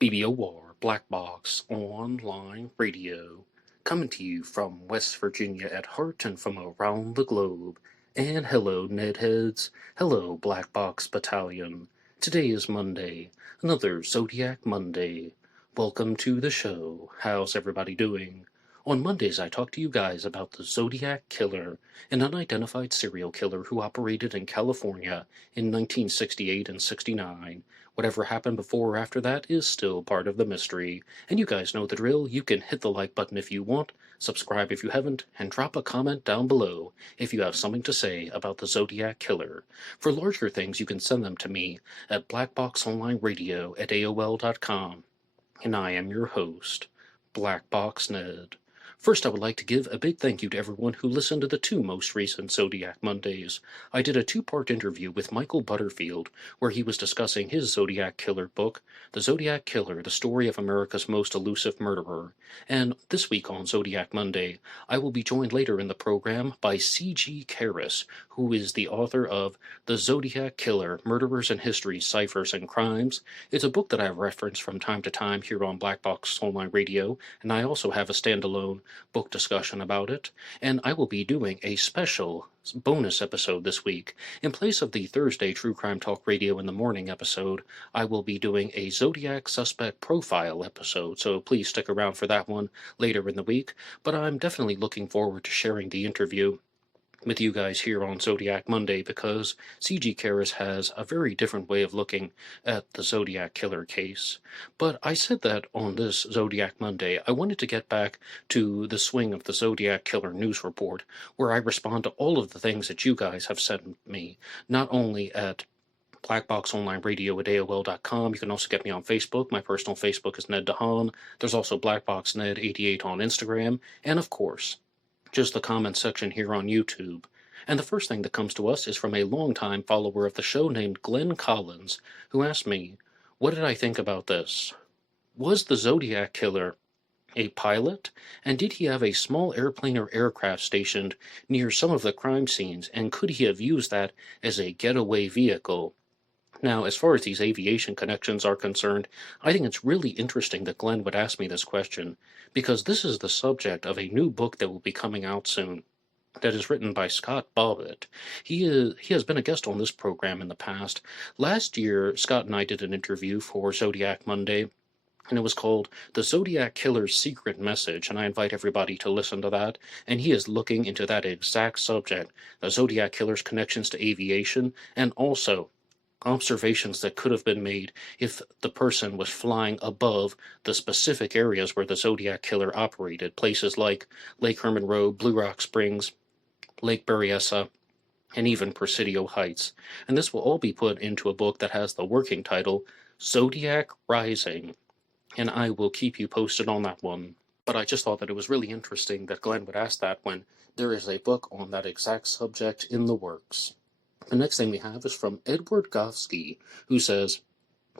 BBOR, Black Box Online Radio, coming to you from West Virginia at heart and from around the globe. And hello, Nedheads. Hello, Black Box Battalion. Today is Monday, another Zodiac Monday. Welcome to the show. How's everybody doing? On Mondays, I talk to you guys about the Zodiac Killer, an unidentified serial killer who operated in California in 1968 and 69. Whatever happened before or after that is still part of the mystery. And you guys know the drill. You can hit the like button if you want, subscribe if you haven't, and drop a comment down below if you have something to say about the Zodiac Killer. For larger things, you can send them to me at blackboxonlineradio@aol.com. And I am your host, Box Ned. First, I would like to give a big thank you to everyone who listened to the two most recent Zodiac Mondays. I did a two-part interview with Michael Butterfield, where he was discussing his Zodiac Killer book, The Zodiac Killer, The Story of America's Most Elusive Murderer. And this week on Zodiac Monday, I will be joined later in the program by C.G. Karras, who is the author of The Zodiac Killer, Murderers and Histories, Ciphers and Crimes. It's a book that I have referenced from time to time here on Black Box Online Radio, and I also have a standalone book discussion about it, and I will be doing a special bonus episode this week. In place of the Thursday True Crime Talk Radio in the Morning episode, I will be doing a Zodiac Suspect Profile episode, so please stick around for that one later in the week, but I'm definitely looking forward to sharing the interview with you guys here on Zodiac Monday, because C.G. Karras has a very different way of looking at the Zodiac Killer case. But I said that on this Zodiac Monday, I wanted to get back to the swing of the Zodiac Killer news report, where I respond to all of the things that you guys have sent me, not only at blackboxonlineradio@aol.com. You can also get me on Facebook. My personal Facebook is Ned DeHaan. There's also blackboxned88 on Instagram, and of course, just the comment section here on YouTube. And the first thing that comes to us is from a longtime follower of the show named Glenn Collins, who asked me, what did I think about this? Was the Zodiac Killer a pilot? And did he have a small airplane or aircraft stationed near some of the crime scenes? And could he have used that as a getaway vehicle? Now, as far as these aviation connections are concerned, I think it's really interesting that Glenn would ask me this question, because this is the subject of a new book that will be coming out soon, that is written by Scott Bobbitt. He has been a guest on this program in the past. Last year, Scott and I did an interview for Zodiac Monday, and it was called The Zodiac Killer's Secret Message, and I invite everybody to listen to that. And he is looking into that exact subject, the Zodiac Killer's connections to aviation, and also observations that could have been made if the person was flying above the specific areas where the Zodiac Killer operated, places like Lake Herman Road, Blue Rock Springs, Lake Berryessa, and even Presidio Heights. And this will all be put into a book that has the working title, Zodiac Rising, and I will keep you posted on that one. But I just thought that it was really interesting that Glenn would ask that when there is a book on that exact subject in the works. The next thing we have is from Edward Goffsky, who says,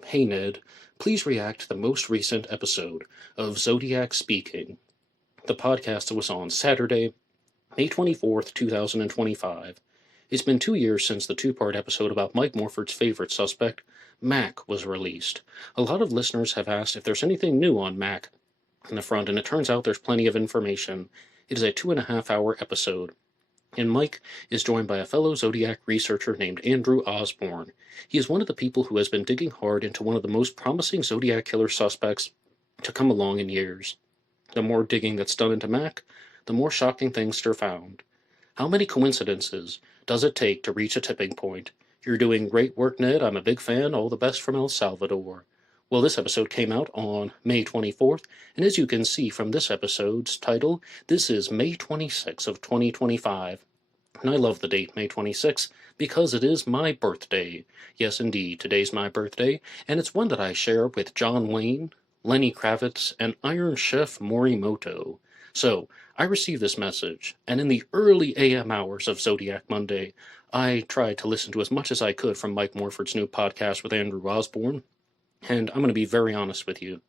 Hey Ned, please react to the most recent episode of Zodiac Speaking. The podcast was on Saturday, May 24th, 2025. It's been 2 years since the two-part episode about Mike Morford's favorite suspect, Mac, was released. A lot of listeners have asked if there's anything new on Mac in the front, and it turns out there's plenty of information. It is a 2.5-hour episode, and Mike is joined by a fellow Zodiac researcher named Andrew Osborne. He is one of the people who has been digging hard into one of the most promising Zodiac Killer suspects to come along in years. The more digging that's done into Mac, the more shocking things are found. How many coincidences does it take to reach a tipping point? You're doing great work, Ned. I'm a big fan. All the best from El Salvador. Well, this episode came out on May 24th, and as you can see from this episode's title, this is May 26th of 2025. And I love the date May 26th because it is my birthday. Yes, indeed, today's my birthday, and it's one that I share with John Wayne, Lenny Kravitz, and Iron Chef Morimoto. So, I received this message, and in the early AM hours of Zodiac Monday, I tried to listen to as much as I could from Mike Morford's new podcast with Andrew Osborne. And I'm going to be very honest with you.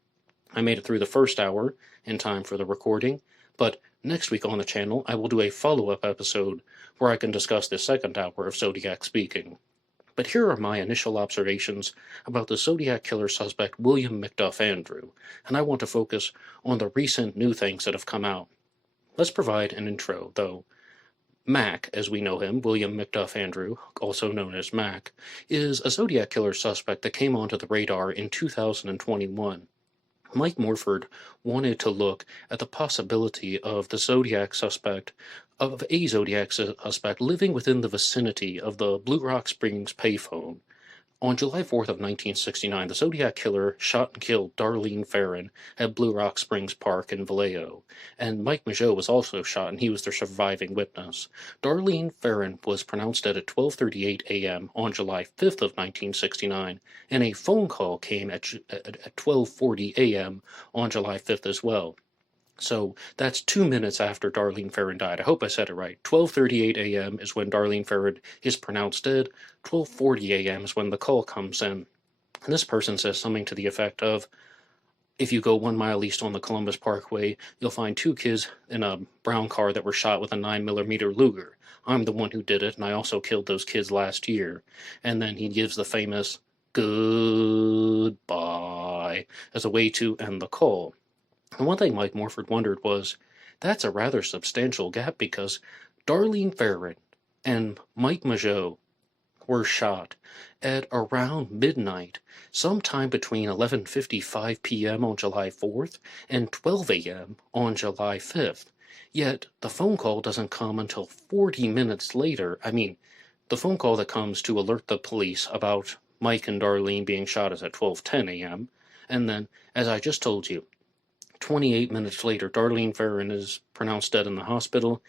I made it through the first hour in time for the recording, but next week on the channel I will do a follow-up episode where I can discuss the second hour of Zodiac Speaking. But here are my initial observations about the Zodiac Killer suspect William McDuff Andrew, and I want to focus on the recent new things that have come out. Let's provide an intro, though. Mac, as we know him, William McDuff Andrew, also known as Mac, is a Zodiac Killer suspect that came onto the radar in 2021. Mike Morford wanted to look at the possibility of a Zodiac suspect living within the vicinity of the Blue Rock Springs payphone. On July 4th of 1969, the Zodiac Killer shot and killed Darlene Ferrin at Blue Rock Springs Park in Vallejo, and Mike Mageau was also shot, and he was their surviving witness. Darlene Ferrin was pronounced dead at 12:38 a.m. on July 5th of 1969, and a phone call came at 12:40 a.m. on July 5th as well. So that's 2 minutes after Darlene Ferrin died. I hope I said it right. 12:38 a.m. is when Darlene Ferrin is pronounced dead. 12:40 a.m. is when the call comes in. And this person says something to the effect of, if you go 1 mile east on the Columbus Parkway, you'll find 2 kids in a brown car that were shot with a 9mm Luger. I'm the one who did it, and I also killed those kids last year. And then he gives the famous goodbye as a way to end the call. And one thing Mike Morford wondered was, that's a rather substantial gap because Darlene Ferrin and Mike Mageau were shot at around midnight, sometime between 11:55 p.m. on July 4th and 12 a.m. on July 5th. Yet the phone call doesn't come until 40 minutes later. I mean, the phone call that comes to alert the police about Mike and Darlene being shot is at 12:10 a.m. And then, as I just told you, 28 minutes later, Darlene Ferrin is pronounced dead in the hospital.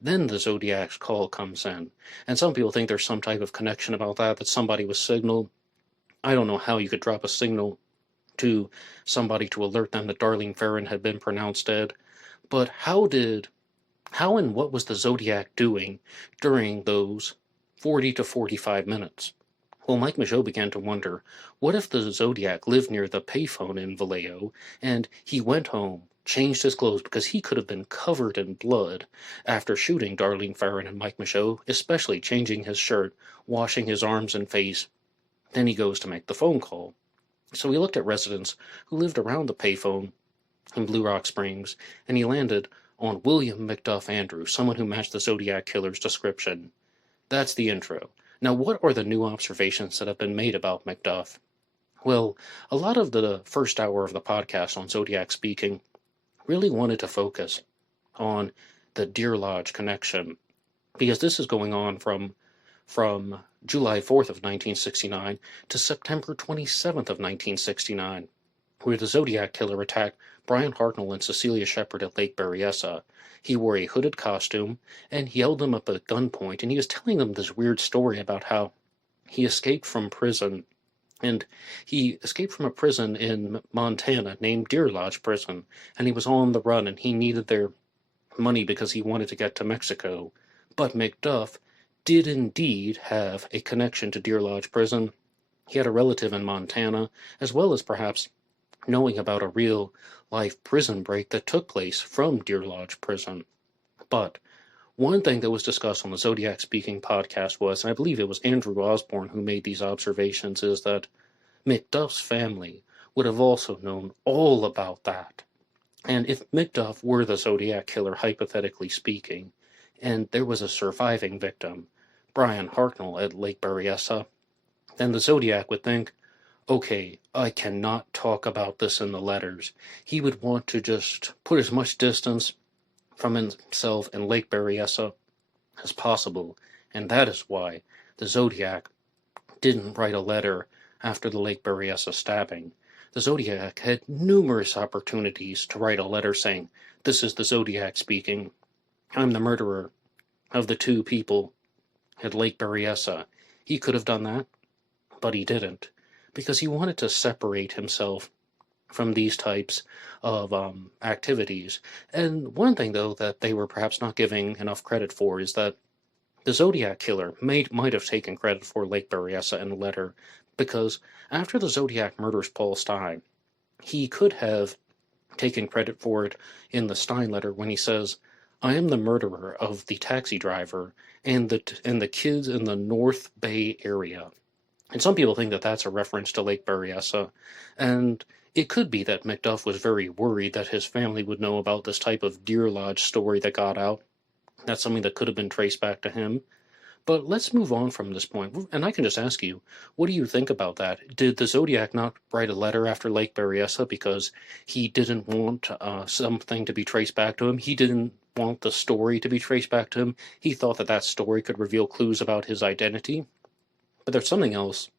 Then the Zodiac's call comes in. And some people think there's some type of connection about that somebody was signaled. I don't know how you could drop a signal to somebody to alert them that Darlene Ferrin had been pronounced dead. But how and what was the Zodiac doing during those 40 to 45 minutes? Well, Mike Mageau began to wonder, what if the Zodiac lived near the payphone in Vallejo, and he went home, changed his clothes, because he could have been covered in blood after shooting Darlene Ferrin and Mike Mageau, especially changing his shirt, washing his arms and face. Then he goes to make the phone call. So he looked at residents who lived around the payphone in Blue Rock Springs, and he landed on William McDuff Andrew, someone who matched the Zodiac Killer's description. That's the intro. Now, what are the new observations that have been made about McDuff? Well, a lot of the first hour of the podcast on Zodiac Speaking really wanted to focus on the Deer Lodge connection, because this is going on from July 4th of 1969 to September 27th of 1969, where the Zodiac Killer attacked Brian Hartnell and Cecilia Shepard at Lake Berryessa. He wore a hooded costume, and he held them up at gunpoint, and he was telling them this weird story about how he escaped from prison, and he escaped from a prison in Montana named Deer Lodge Prison, and he was on the run, and he needed their money because he wanted to get to Mexico. But McDuff did indeed have a connection to Deer Lodge Prison. He had a relative in Montana, as well as perhaps knowing about a real-life prison break that took place from Deer Lodge Prison. But one thing that was discussed on the Zodiac Speaking podcast was, and I believe it was Andrew Osborne who made these observations, is that McDuff's family would have also known all about that. And if McDuff were the Zodiac Killer, hypothetically speaking, and there was a surviving victim, Brian Hartnell at Lake Berryessa, then the Zodiac would think, okay, I cannot talk about this in the letters. He would want to just put as much distance from himself and Lake Berryessa as possible, and that is why the Zodiac didn't write a letter after the Lake Berryessa stabbing. The Zodiac had numerous opportunities to write a letter saying, "This is the Zodiac speaking. I'm the murderer of the 2 people at Lake Berryessa." He could have done that, but he didn't, because he wanted to separate himself from these types of activities. And one thing, though, that they were perhaps not giving enough credit for is that the Zodiac Killer might have taken credit for Lake Berryessa in a letter, because after the Zodiac murders Paul Stein, he could have taken credit for it in the Stein letter when he says, "I am the murderer of the taxi driver and the kids in the North Bay area." And some people think that that's a reference to Lake Berryessa, and it could be that Macduff was very worried that his family would know about this type of Deer Lodge story that got out. That's something that could have been traced back to him. But let's move on from this point, and I can just ask you, what do you think about that? Did the Zodiac not write a letter after Lake Berryessa because he didn't want something to be traced back to him? He didn't want the story to be traced back to him. He thought that that story could reveal clues about his identity. But there's something else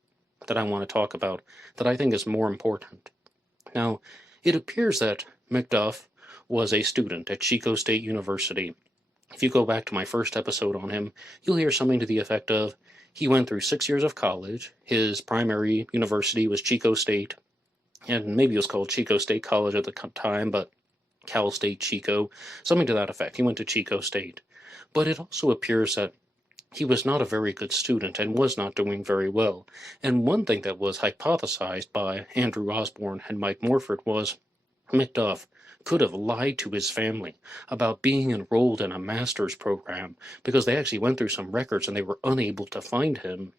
that I want to talk about that I think is more important. Now, it appears that Macduff was a student at Chico State University. If you go back to my first episode on him, you'll hear something to the effect of he went through 6 years of college. His primary university was Chico State, and maybe it was called Chico State College at the time, but Cal State Chico, something to that effect. He went to Chico State. But it also appears that he was not a very good student and was not doing very well. And one thing that was hypothesized by Andrew Osborne and Mike Morford was Macduff could have lied to his family about being enrolled in a master's program because they actually went through some records and they were unable to find him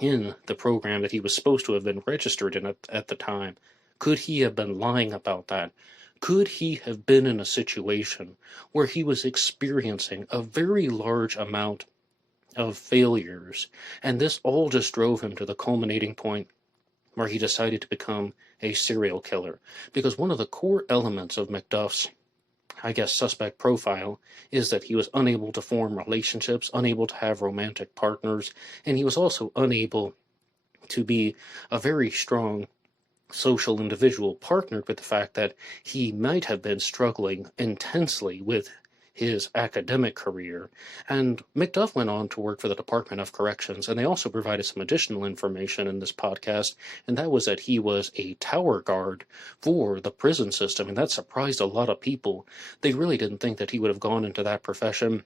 in the program that he was supposed to have been registered in at the time. Could he have been lying about that? Could he have been in a situation where he was experiencing a very large amount of failures, and this all just drove him to the culminating point where he decided to become a serial killer? Because one of the core elements of Macduff's, I guess, suspect profile is that he was unable to form relationships, unable to have romantic partners, and he was also unable to be a very strong social individual, partnered with the fact that he might have been struggling intensely with his academic career. And Macduff went on to work for the Department of Corrections, and they also provided some additional information in this podcast, and that was that he was a tower guard for the prison system, and that surprised a lot of people. They really didn't think that he would have gone into that profession.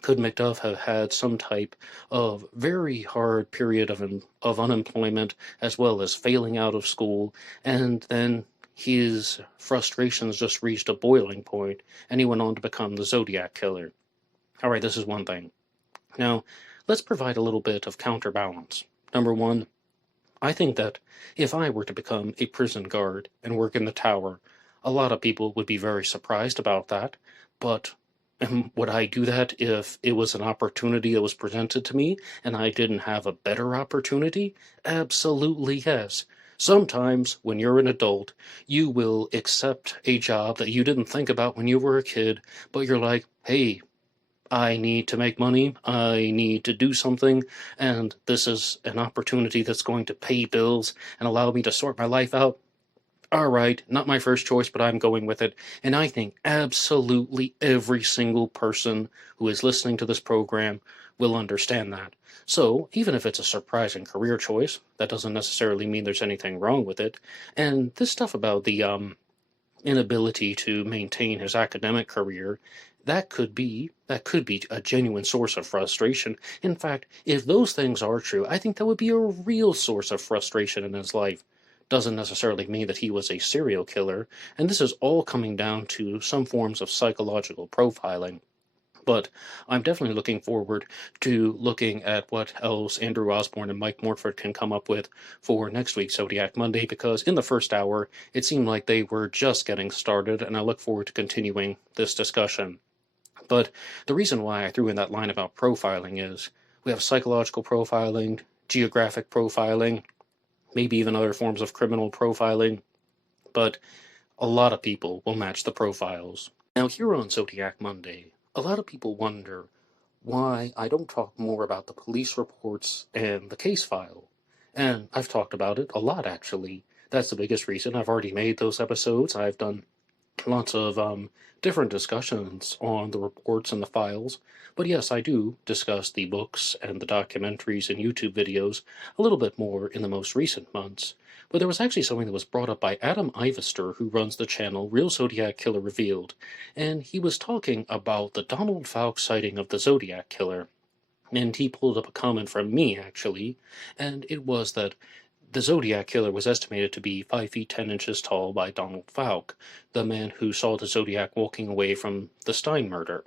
Could Macduff have had some type of very hard period of unemployment, as well as failing out of school, and then his frustrations just reached a boiling point, and he went on to become the Zodiac Killer? All right, this is one thing. Now, let's provide a little bit of counterbalance. Number one, I think that if I were to become a prison guard and work in the tower, a lot of people would be very surprised about that, but would I do that if it was an opportunity that was presented to me and I didn't have a better opportunity? Absolutely yes. Sometimes, when you're an adult, you will accept a job that you didn't think about when you were a kid, but you're like, hey, I need to make money, I need to do something, and this is an opportunity that's going to pay bills and allow me to sort my life out. All right, not my first choice, but I'm going with it. And I think absolutely every single person who is listening to this program will understand that. So, even if it's a surprising career choice, that doesn't necessarily mean there's anything wrong with it. And this stuff about the inability to maintain his academic career, that could be a genuine source of frustration. In fact, if those things are true, I think that would be a real source of frustration in his life. Doesn't necessarily mean that he was a serial killer, and this is all coming down to some forms of psychological profiling. But I'm definitely looking forward to looking at what else Andrew Osborne and Mike Morford can come up with for next week's Zodiac Monday, because in the first hour, it seemed like they were just getting started, and I look forward to continuing this discussion. But the reason why I threw in that line about profiling is we have psychological profiling, geographic profiling, maybe even other forms of criminal profiling, but a lot of people will match the profiles. Now, here on Zodiac Monday, a lot of people wonder why I don't talk more about the police reports and the case file. And I've talked about it a lot, actually. That's the biggest reason. I've already made those episodes. I've done lots of different discussions on the reports and the files. But yes, I do discuss the books and the documentaries and YouTube videos a little bit more in the most recent months. But there was actually something that was brought up by Adam Ivester, who runs the channel Real Zodiac Killer Revealed, and he was talking about the Donald Fouke sighting of the Zodiac Killer. And he pulled up a comment from me, actually, and it was that the Zodiac Killer was estimated to be 5 feet 10 inches tall by Donald Fouke, the man who saw the Zodiac walking away from the Stein murder.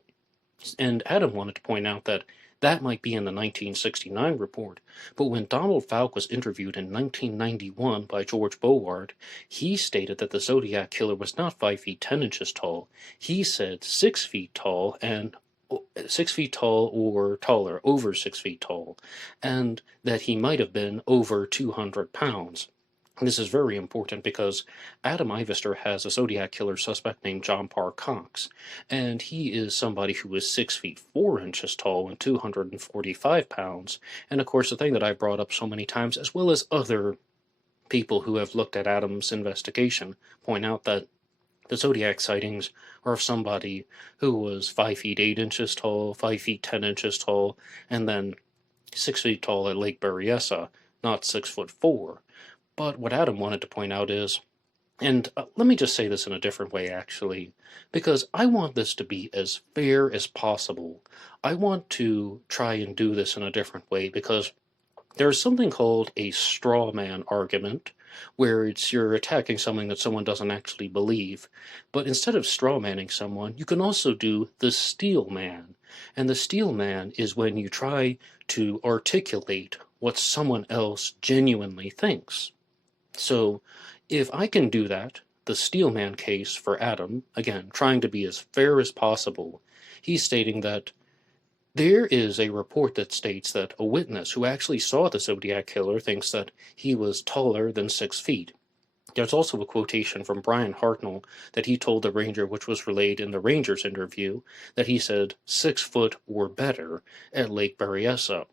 And Adam wanted to point out that That might be in the 1969 report, but when Donald Falk was interviewed in 1991 by George Boward, he stated that the Zodiac Killer was not 5 feet 10 inches tall. He said 6 feet tall and 6 feet tall or taller, over 6 feet tall, and that he might have been over 200 pounds. This is very important because Adam Ivester has a Zodiac Killer suspect named John Parr Cox, and he is somebody who is 6 feet 4 inches tall and 245 pounds. And of course, the thing that I've brought up so many times, as well as other people who have looked at Adam's investigation, point out that the Zodiac sightings are of somebody who was 5 feet 8 inches tall, 5 feet 10 inches tall, and then 6 feet tall at Lake Berryessa, not 6 foot 4. But what Adam wanted to point out is, and let me just say this in a different way actually, because I want this to be as fair as possible. I want to try and do this in a different way because there's something called a straw man argument, where you're attacking something that someone doesn't actually believe. But instead of straw manning someone, you can also do the steel man. And the steel man is when you try to articulate what someone else genuinely thinks. So, if I can do that, the Steelman case for Adam, again, trying to be as fair as possible, he's stating that there is a report that states that a witness who actually saw the Zodiac Killer thinks that he was taller than 6 feet. There's also a quotation from Brian Hartnell that he told the ranger, which was relayed in the ranger's interview, that he said 6 foot or better at Lake Berryessa.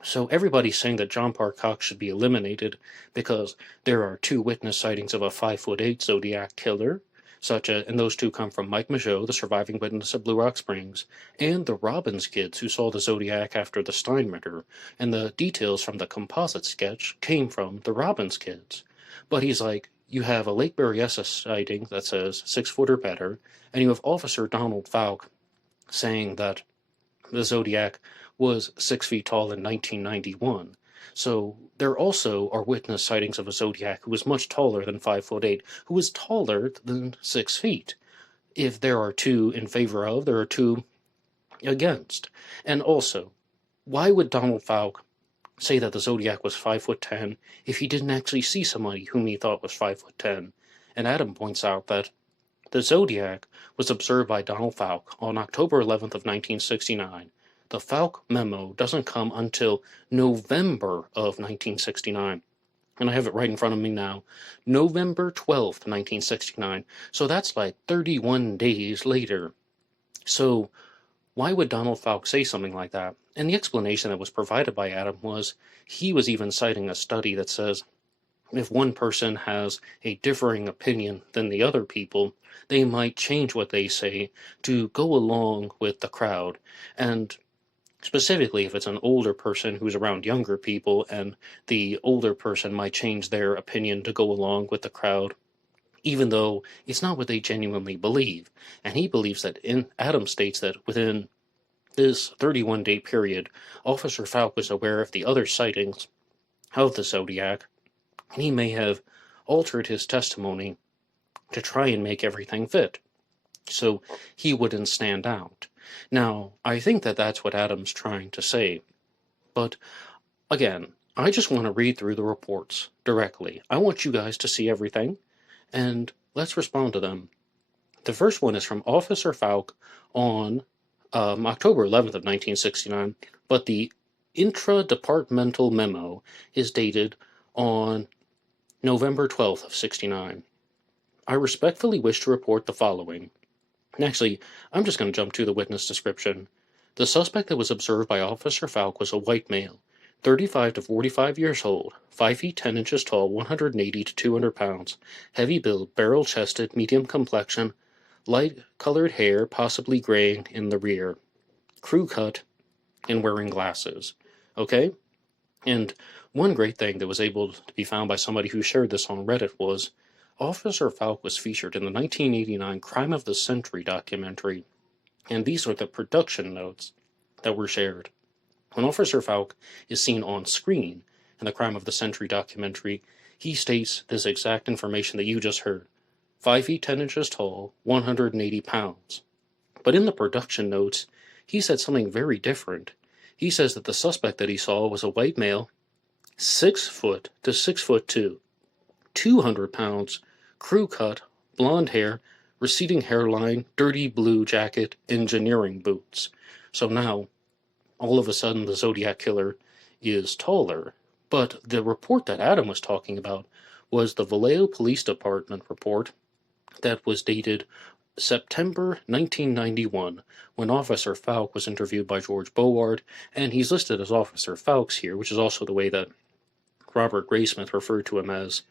So everybody's saying that John Parr Cox should be eliminated because there are 2 witness sightings of a 5'8" Zodiac Killer, and those 2 come from Mike Mageau, the surviving witness at Blue Rock Springs, and the Robbins kids who saw the Zodiac after the Stein murder, and the details from the composite sketch came from the Robbins kids. But he's like, you have a Lake Berryessa sighting that says 6 foot or better, and you have Officer Donald Falk saying that the Zodiac was 6 feet tall in 1991. So there also are witness sightings of a Zodiac who was much taller than 5'8", who was taller than 6 feet. If there are 2 in favor of, there are 2 against. And also, why would Donald Falk say that the Zodiac was 5'10" if he didn't actually see somebody whom he thought was 5'10"? And Adam points out that the Zodiac was observed by Donald Falk on October 11th of 1969. The Falk memo doesn't come until November of 1969. And I have it right in front of me now. November 12th, 1969. So that's like 31 days later. So why would Donald Falk say something like that? And the explanation that was provided by Adam was he was even citing a study that says if one person has a differing opinion than the other people, they might change what they say to go along with the crowd. And specifically, if it's an older person who's around younger people, and the older person might change their opinion to go along with the crowd, even though it's not what they genuinely believe. And he believes that, Adam states that within this 31-day period, Officer Falk was aware of the other sightings of the Zodiac, and he may have altered his testimony to try and make everything fit, so he wouldn't stand out. Now, I think that that's what Adam's trying to say, but again, I just want to read through the reports directly. I want you guys to see everything, and let's respond to them. The first one is from Officer Falk on October 11th of 1969, but the intra-departmental memo is dated on November 12th of 69. I respectfully wish to report the following. Actually, I'm just going to jump to the witness description. The suspect that was observed by Officer Falk was a white male, 35 to 45 years old, 5 feet 10 inches tall, 180 to 200 pounds, heavy build, barrel-chested, medium complexion, light-colored hair, possibly graying in the rear, crew cut, and wearing glasses. Okay? And one great thing that was able to be found by somebody who shared this on Reddit was Officer Falk was featured in the 1989 Crime of the Century documentary, and these are the production notes that were shared. When Officer Falk is seen on screen in the Crime of the Century documentary, he states this exact information that you just heard. 5 feet 10 inches tall, 180 pounds. But in the production notes, he said something very different. He says that the suspect that he saw was a white male, 6 foot to 6'2", 200 pounds, crew cut, blonde hair, receding hairline, dirty blue jacket, engineering boots. So now, all of a sudden, the Zodiac Killer is taller. But the report that Adam was talking about was the Vallejo Police Department report that was dated September 1991, when Officer Falk was interviewed by George Beauward, and he's listed as Officer Falks here, which is also the way that Robert Graysmith referred to him as.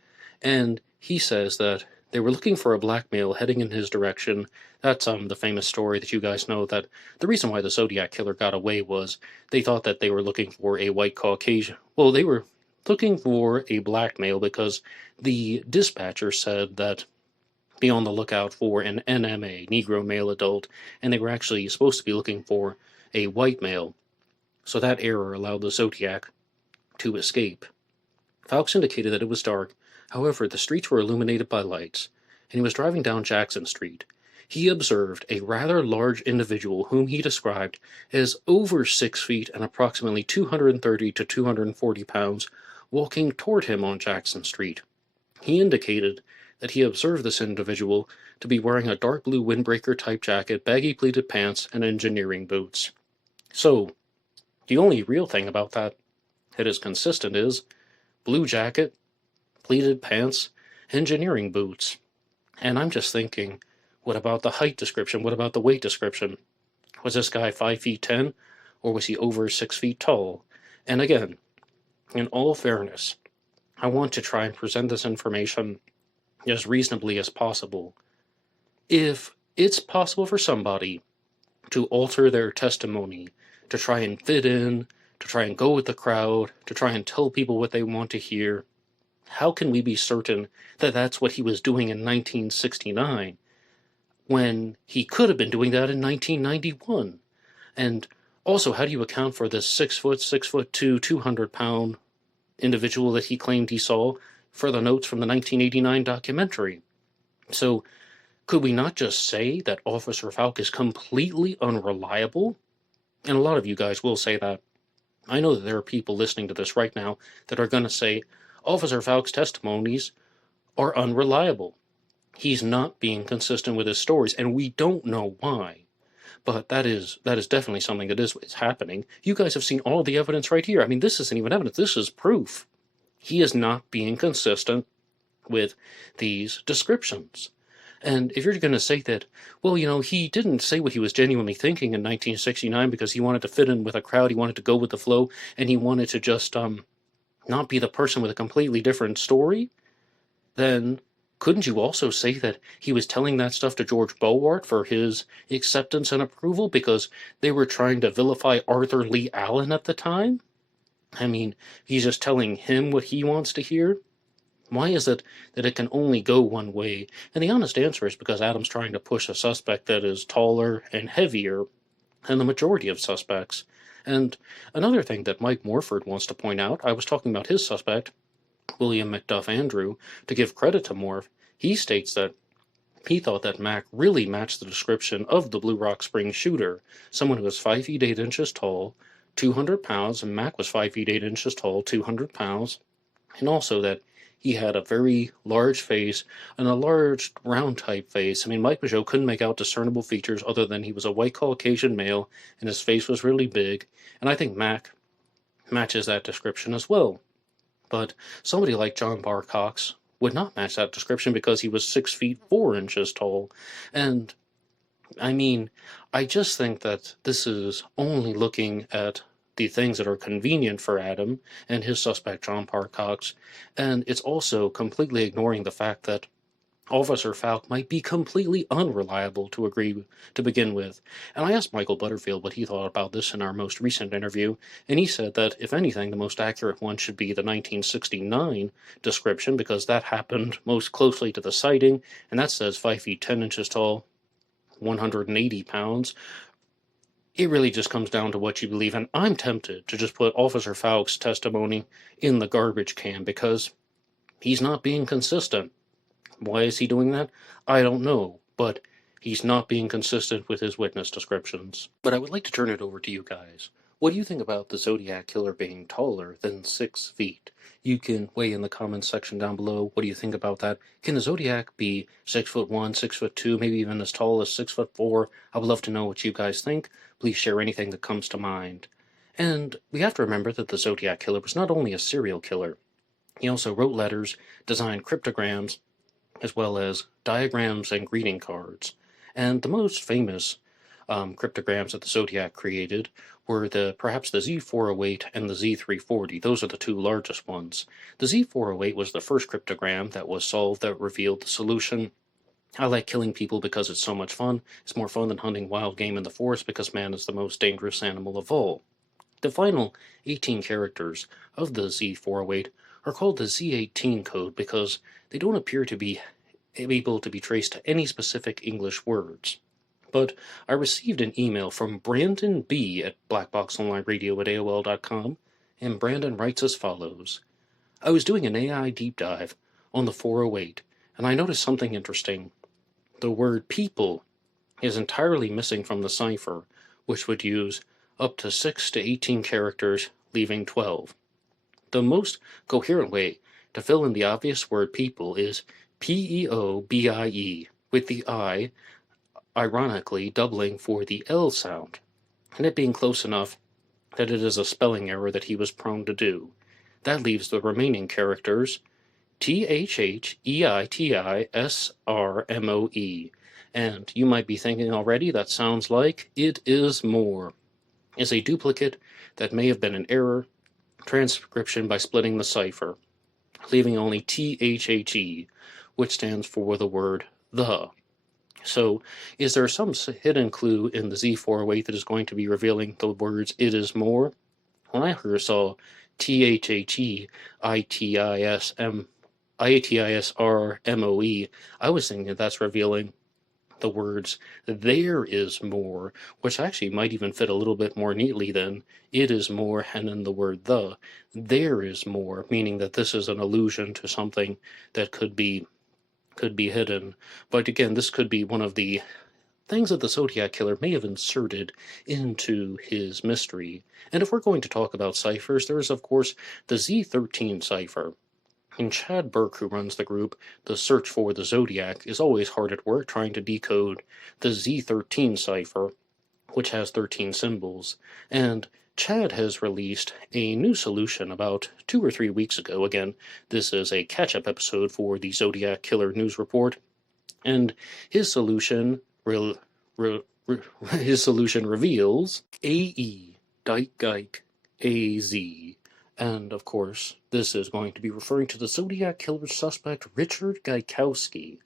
And he says that they were looking for a black male heading in his direction. That's the famous story that you guys know, that the reason why the Zodiac Killer got away was they thought that they were looking for a white Caucasian. Well, they were looking for a black male because the dispatcher said that be on the lookout for an NMA, Negro Male Adult, and they were actually supposed to be looking for a white male. So that error allowed the Zodiac to escape. Fawkes indicated that it was dark. However, the streets were illuminated by lights, and he was driving down Jackson Street. He observed a rather large individual whom he described as over 6 feet and approximately 230 to 240 pounds walking toward him on Jackson Street. He indicated that he observed this individual to be wearing a dark blue windbreaker-type jacket, baggy pleated pants, and engineering boots. So, the only real thing about that is consistent is blue jacket, pleated pants, engineering boots. And I'm just thinking, what about the height description? What about the weight description? Was this guy 5 feet 10, or was he over 6 feet tall? And again, in all fairness, I want to try and present this information as reasonably as possible. If it's possible for somebody to alter their testimony, to try and fit in, to try and go with the crowd, to try and tell people what they want to hear, how can we be certain that that's what he was doing in 1969 when he could have been doing that in 1991? And also, how do you account for this 6 foot, 6'2", 200-pound individual that he claimed he saw for the notes from the 1989 documentary? So, could we not just say that Officer Falk is completely unreliable? And a lot of you guys will say that. I know that there are people listening to this right now that are going to say, Officer Falk's testimonies are unreliable. He's not being consistent with his stories, and we don't know why. But that is definitely something that is happening. You guys have seen all the evidence right here. I mean, this isn't even evidence. This is proof. He is not being consistent with these descriptions. And if you're going to say that, well, he didn't say what he was genuinely thinking in 1969 because he wanted to fit in with a crowd, he wanted to go with the flow, and he wanted to just not be the person with a completely different story, then couldn't you also say that he was telling that stuff to George Beauward for his acceptance and approval because they were trying to vilify Arthur Lee Allen at the time? I mean, he's just telling him what he wants to hear? Why is it that it can only go one way? And the honest answer is because Adam's trying to push a suspect that is taller and heavier than the majority of suspects. And another thing that Mike Morford wants to point out, I was talking about his suspect, William McDuff Andrew, to give credit to Morph. He states that he thought that Mac really matched the description of the Blue Rock Springs shooter, someone who was 5 feet 8 inches tall, 200 pounds, and Mac was 5 feet 8 inches tall, 200 pounds, and also that he had a very large face and a large round type face. I mean, Mike Peugeot couldn't make out discernible features other than he was a white Caucasian male and his face was really big, and I think Mac matches that description as well. But somebody like John Bar Cox would not match that description because he was 6 feet 4 inches tall. And, I mean, I just think that this is only looking at the things that are convenient for Adam and his suspect John Bar Cox, and it's also completely ignoring the fact that Officer Falk might be completely unreliable to begin with. And I asked Michael Butterfield what he thought about this in our most recent interview, and he said that, if anything, the most accurate one should be the 1969 description, because that happened most closely to the sighting, and that says 5 feet 10 inches tall, 180 pounds. It really just comes down to what you believe, and I'm tempted to just put Officer Falk's testimony in the garbage can, because he's not being consistent. Why is he doing that? I don't know, but he's not being consistent with his witness descriptions. But I would like to turn it over to you guys. What do you think about the Zodiac Killer being taller than 6 feet? You can weigh in the comments section down below. What do you think about that? Can the Zodiac be 6'1", 6'2", maybe even as tall as 6'4"? I would love to know what you guys think. Please share anything that comes to mind. And we have to remember that the Zodiac Killer was not only a serial killer, he also wrote letters, designed cryptograms, as well as diagrams and greeting cards. And the most famous cryptograms that the Zodiac created were perhaps the Z408 and the Z340. Those are the two largest ones. The Z408 was the first cryptogram that was solved that revealed the solution. I like killing people because it's so much fun. It's more fun than hunting wild game in the forest because man is the most dangerous animal of all. The final 18 characters of the Z408 are called the Z18 code because they don't appear to be able to be traced to any specific English words. But I received an email from Brandon B. at blackboxonlineradio@AOL.com, and Brandon writes as follows. I was doing an AI deep dive on the 408, and I noticed something interesting. The word people is entirely missing from the cipher, which would use up to 6 to 18 characters, leaving 12. The most coherent way to fill in the obvious word people is P-E-O-B-I-E, with the I ironically doubling for the L sound, and it being close enough that it is a spelling error that he was prone to do. That leaves the remaining characters T-H-H-E-I-T-I-S-R-M-O-E, and you might be thinking already that sounds like it is more. Is a duplicate that may have been an error transcription by splitting the cipher, leaving only T-H-H-E, which stands for the word the. So, is there some hidden clue in the Z408 that is going to be revealing the words it is more? When I first saw T-H-H-E-I-T-I-S-R-M-O-E, I was thinking that's revealing the words there is more, which actually might even fit a little bit more neatly than it is more and then the word the. There is more, meaning that this is an allusion to something that could be hidden. But again, this could be one of the things that the Zodiac Killer may have inserted into his mystery. And if we're going to talk about ciphers, there is, of course, the Z13 cipher. And Chad Burke, who runs the group, The Search for the Zodiac, is always hard at work trying to decode the Z13 cipher, which has 13 symbols. And Chad has released a new solution about 2 or 3 weeks ago. Again, this is a catch-up episode for the Zodiac Killer News Report. And his solution reveals AE, Dyke Gike, AZ. And, of course, this is going to be referring to the Zodiac Killer suspect Richard Gaikowski.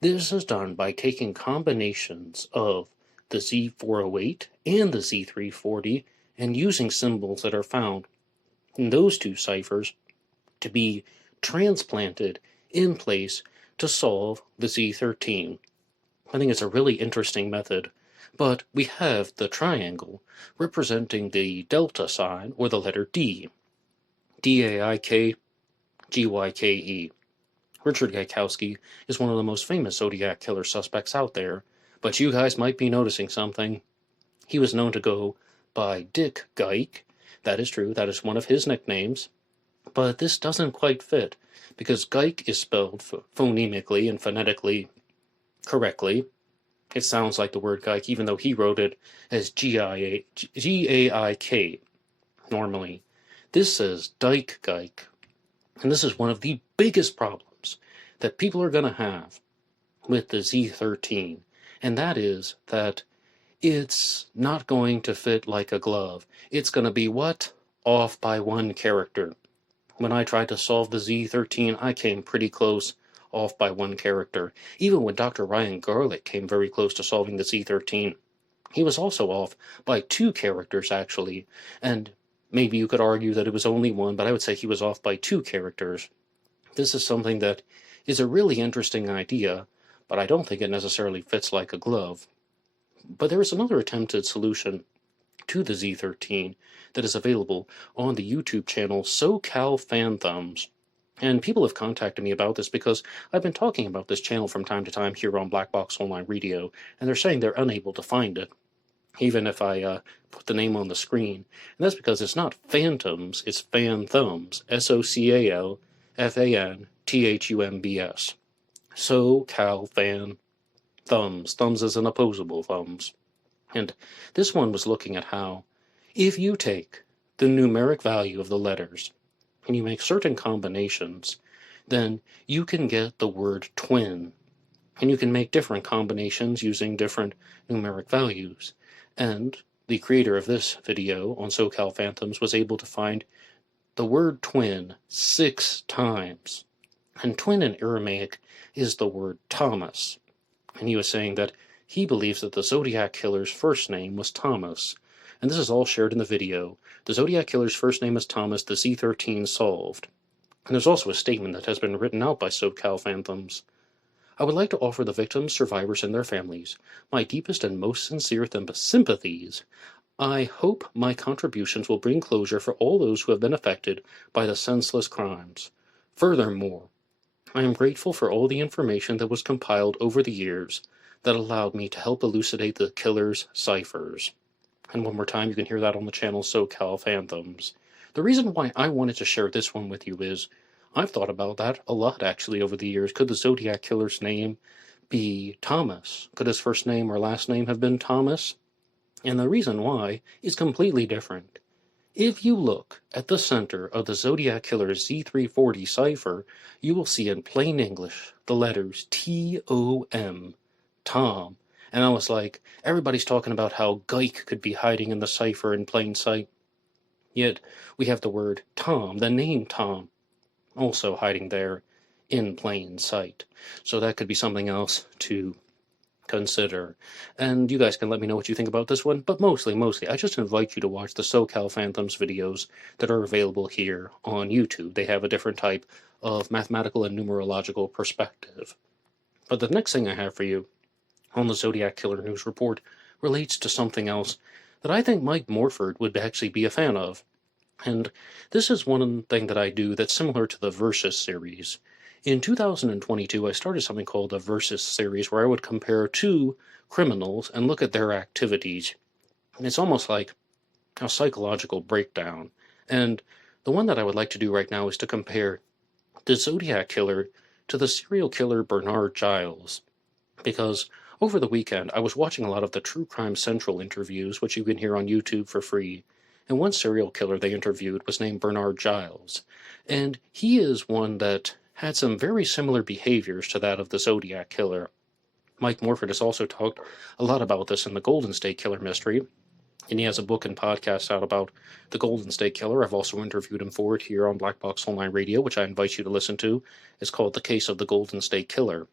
This is done by taking combinations of the Z408 and the Z340 and using symbols that are found in those two ciphers to be transplanted in place to solve the Z13. I think it's a really interesting method, but we have the triangle representing the delta sign, or the letter D. D-A-I-K-G-Y-K-E. Richard Gaikowski is one of the most famous Zodiac Killer suspects out there, but you guys might be noticing something. He was known to go by Dick Gike. That is true, that is one of his nicknames. But this doesn't quite fit, because Gike is spelled phonemically and phonetically correctly. It sounds like the word Gike, even though he wrote it as G-A-I-K normally. This says Dyke Gike, and this is one of the biggest problems that people are going to have with the Z13, and that is that it's not going to fit like a glove. It's going to be what? Off by one character. When I tried to solve the Z13, I came pretty close, off by one character. Even when Dr. Ryan Garlick came very close to solving the Z13, he was also off by 2 characters, actually, and maybe you could argue that it was only one, but I would say he was off by 2 characters. This is something that is a really interesting idea, but I don't think it necessarily fits like a glove. But there is another attempted solution to the Z13 that is available on the YouTube channel SoCal Fan Thumbs. And people have contacted me about this because I've been talking about this channel from time to time here on Black Box Online Radio, and they're saying they're unable to find it. even if I put the name on the screen. And that's because it's not phantoms, it's fan thumbs. SOCALFANTHUMBS. SoCal fan thumbs. Thumbs as in opposable thumbs. And this one was looking at how, if you take the numeric value of the letters and you make certain combinations, then you can get the word twin. And you can make different combinations using different numeric values. And the creator of this video on SoCal Phantoms was able to find the word twin 6 times. And twin in Aramaic is the word Thomas. And he was saying that he believes that the Zodiac Killer's first name was Thomas. And this is all shared in the video. The Zodiac Killer's first name is Thomas, the Z13 solved. And there's also a statement that has been written out by SoCal Phantoms. I would like to offer the victims, survivors, and their families my deepest and most sincere sympathies. I hope my contributions will bring closure for all those who have been affected by the senseless crimes. Furthermore, I am grateful for all the information that was compiled over the years that allowed me to help elucidate the killer's ciphers. And one more time, you can hear that on the channel SoCal Phantoms. The reason why I wanted to share this one with you is I've thought about that a lot, actually, over the years. Could the Zodiac Killer's name be Thomas? Could his first name or last name have been Thomas? And the reason why is completely different. If you look at the center of the Zodiac Killer's Z340 cipher, you will see in plain English the letters T-O-M, Tom. And I was like, everybody's talking about how Geik could be hiding in the cipher in plain sight. Yet we have the word Tom, the name Tom, also hiding there in plain sight. So that could be something else to consider. And you guys can let me know what you think about this one, but mostly, I just invite you to watch the SoCal Phantoms videos that are available here on YouTube. They have a different type of mathematical and numerological perspective. But the next thing I have for you on the Zodiac Killer News Report relates to something else that I think Mike Morford would actually be a fan of. And this is one thing that I do that's similar to the Versus series. In 2022, I started something called the Versus series, where I would compare two criminals and look at their activities. And it's almost like a psychological breakdown. And the one that I would like to do right now is to compare the Zodiac Killer to the serial killer Bernard Giles. Because over the weekend, I was watching a lot of the True Crime Central interviews, which you can hear on YouTube for free. And one serial killer they interviewed was named Bernard Giles. And he is one that had some very similar behaviors to that of the Zodiac Killer. Mike Morford has also talked a lot about this in the Golden State Killer mystery, and he has a book and podcast out about the Golden State Killer. I've also interviewed him for it here on Black Box Online Radio, which I invite you to listen to. It's called The Case of the Golden State Killer.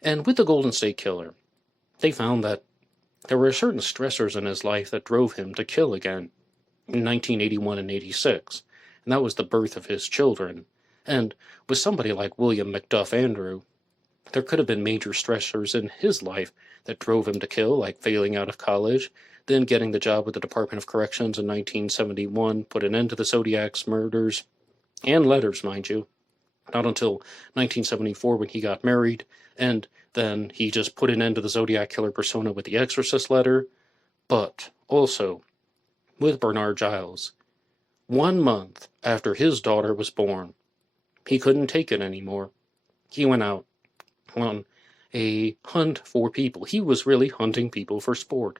And with the Golden State Killer, they found that there were certain stressors in his life that drove him to kill again in 1981 and 86, and that was the birth of his children. And with somebody like William McDuff Andrew, there could have been major stressors in his life that drove him to kill, like failing out of college, then getting the job with the Department of Corrections in 1971, put an end to the Zodiac's murders, and letters, mind you, not until 1974 when he got married, and then he just put an end to the Zodiac Killer persona with the Exorcist letter. But also, with Bernard Giles, 1 month after his daughter was born, he couldn't take it anymore. He went out on a hunt for people. He was really hunting people for sport.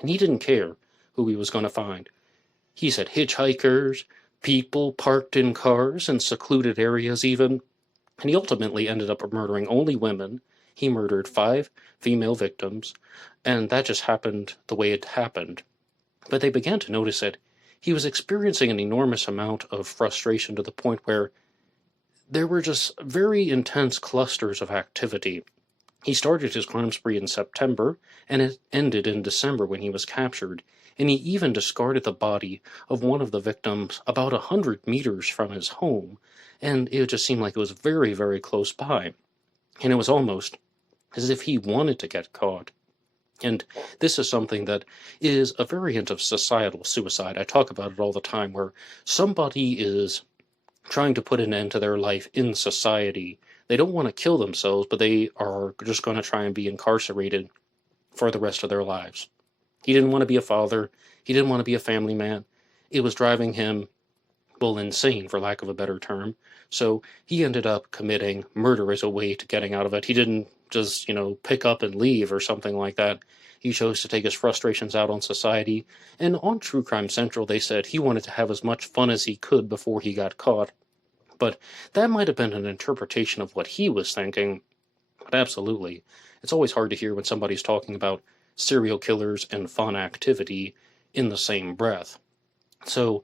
And he didn't care who he was going to find. He said hitchhikers, people parked in cars in secluded areas even. And he ultimately ended up murdering only women. He murdered 5 female victims. And that just happened the way it happened. But they began to notice that he was experiencing an enormous amount of frustration to the point where there were just very intense clusters of activity. He started his crime spree in September, and it ended in December when he was captured, and he even discarded the body of one of the victims about 100 meters from his home, and it just seemed like it was very, very close by. And it was almost as if he wanted to get caught. And this is something that is a variant of societal suicide. I talk about it all the time, where somebody is trying to put an end to their life in society. They don't want to kill themselves, but they are just going to try and be incarcerated for the rest of their lives. He didn't want to be a father. He didn't want to be a family man. It was driving him, well, insane, for lack of a better term. So he ended up committing murder as a way to getting out of it. He didn't just, pick up and leave or something like that. He chose to take his frustrations out on society. And on True Crime Central, they said he wanted to have as much fun as he could before he got caught. But that might have been an interpretation of what he was thinking. But absolutely, it's always hard to hear when somebody's talking about serial killers and fun activity in the same breath. So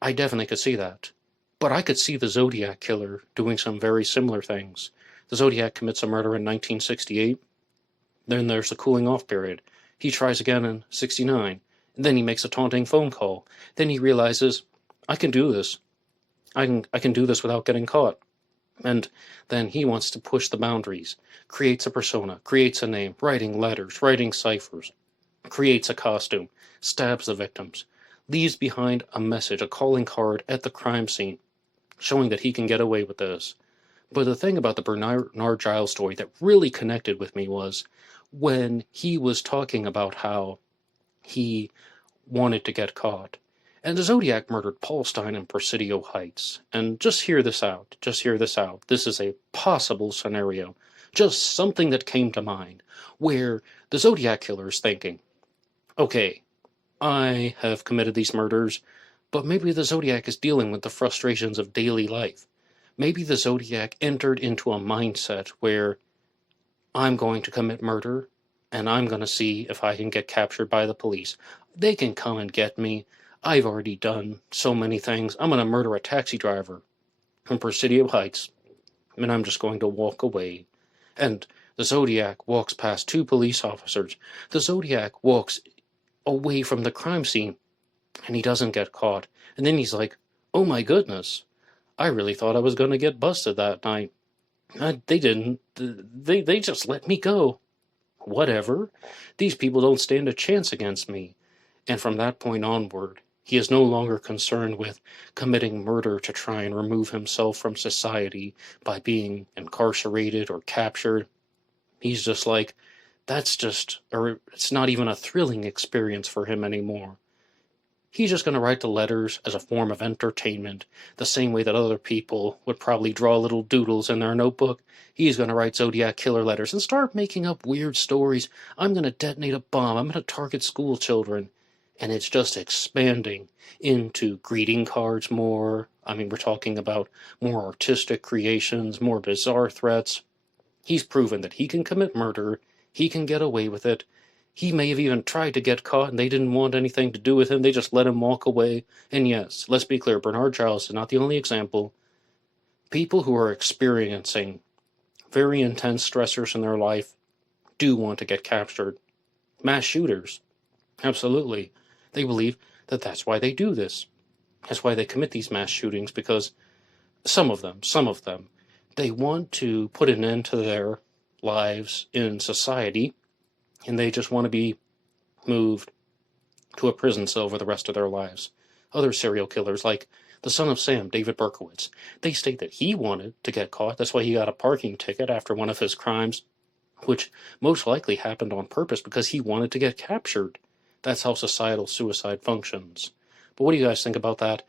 I definitely could see that. But I could see the Zodiac Killer doing some very similar things. The Zodiac commits a murder in 1968. Then there's a cooling off period. He tries again in 69. And then he makes a taunting phone call. Then he realizes, I can do this. I can do this without getting caught. And then he wants to push the boundaries, creates a persona, creates a name, writing letters, writing ciphers, creates a costume, stabs the victims, leaves behind a message, a calling card at the crime scene, showing that he can get away with this. But the thing about the Bernard Giles story that really connected with me was when he was talking about how he wanted to get caught. And the Zodiac murdered Paul Stein in Presidio Heights. And just hear this out. This is a possible scenario. Just something that came to mind. Where the Zodiac Killer is thinking, okay, I have committed these murders, but maybe the Zodiac is dealing with the frustrations of daily life. Maybe the Zodiac entered into a mindset where I'm going to commit murder, and I'm going to see if I can get captured by the police. They can come and get me. I've already done so many things. I'm going to murder a taxi driver from Presidio Heights, and I'm just going to walk away. And the Zodiac walks past two police officers. The Zodiac walks away from the crime scene, and he doesn't get caught. And then he's like, oh my goodness, I really thought I was going to get busted that night. They didn't. They just let me go. Whatever. These people don't stand a chance against me. And from that point onward, he is no longer concerned with committing murder to try and remove himself from society by being incarcerated or captured. He's just like, it's not even a thrilling experience for him anymore. He's just going to write the letters as a form of entertainment, the same way that other people would probably draw little doodles in their notebook. He's going to write Zodiac Killer letters and start making up weird stories. I'm going to detonate a bomb. I'm going to target school children. And it's just expanding into greeting cards more. I mean, we're talking about more artistic creations, more bizarre threats. He's proven that he can commit murder. He can get away with it. He may have even tried to get caught and they didn't want anything to do with him. They just let him walk away. And yes, let's be clear, Bernard Giles is not the only example. People who are experiencing very intense stressors in their life do want to get captured. Mass shooters, absolutely. They believe that that's why they do this. That's why they commit these mass shootings, because some of them, they want to put an end to their lives in society, and they just want to be moved to a prison cell for the rest of their lives. Other serial killers, like the son of Sam, David Berkowitz, they state that he wanted to get caught. That's why he got a parking ticket after one of his crimes, which most likely happened on purpose because he wanted to get captured. That's how societal suicide functions. But what do you guys think about that?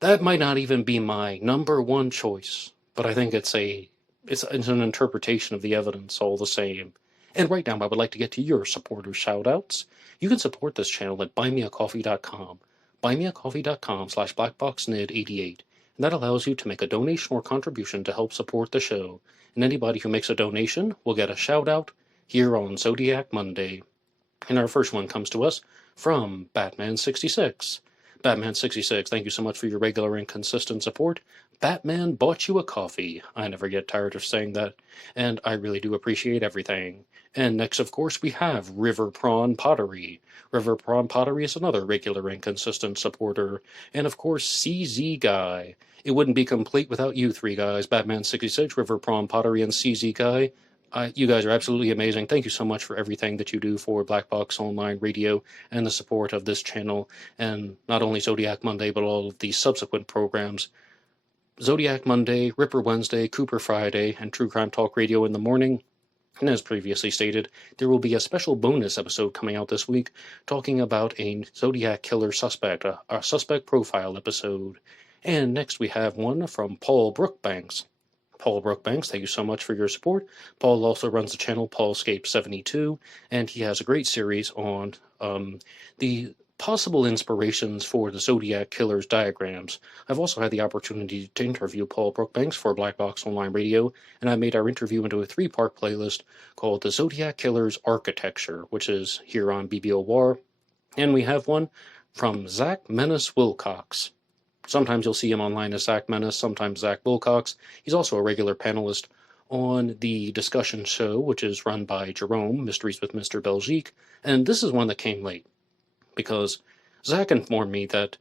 That might not even be my number one choice, but I think it's an interpretation of the evidence all the same. And right now, I would like to get to your supporter shoutouts. You can support this channel at buymeacoffee.com. buymeacoffee.com/blackboxnid88. And that allows you to make a donation or contribution to help support the show. And anybody who makes a donation will get a shout out here on Zodiac Monday. And our first one comes to us from Batman66. Batman66, thank you so much for your regular and consistent support. Batman bought you a coffee. I never get tired of saying that, and I really do appreciate everything. And next, of course, we have River Prawn Pottery. River Prawn Pottery is another regular and consistent supporter. And of course, CZ Guy. It wouldn't be complete without you three guys, Batman66, River Prawn Pottery, and CZ Guy. You guys are absolutely amazing. Thank you so much for everything that you do for Black Box Online Radio and the support of this channel, and not only Zodiac Monday, but all of the subsequent programs. Zodiac Monday, Ripper Wednesday, Cooper Friday, and True Crime Talk Radio in the morning. And as previously stated, there will be a special bonus episode coming out this week talking about a Zodiac Killer suspect, a suspect profile episode. And next we have one from Paul Brookbanks. Paul Brookbanks, thank you so much for your support. Paul also runs the channel Paulscape72, and he has a great series on the possible inspirations for the Zodiac Killer's diagrams. I've also had the opportunity to interview Paul Brookbanks for Black Box Online Radio, and I made our interview into a 3-part playlist called The Zodiac Killer's Architecture, which is here on BBOR. And we have one from Zach Menace Wilcox. Sometimes you'll see him online as Zach Menace, sometimes Zach Wilcox. He's also a regular panelist on the discussion show, which is run by Jerome, Mysteries with Mr. Belgique, and this is one that came late, because Zach informed me that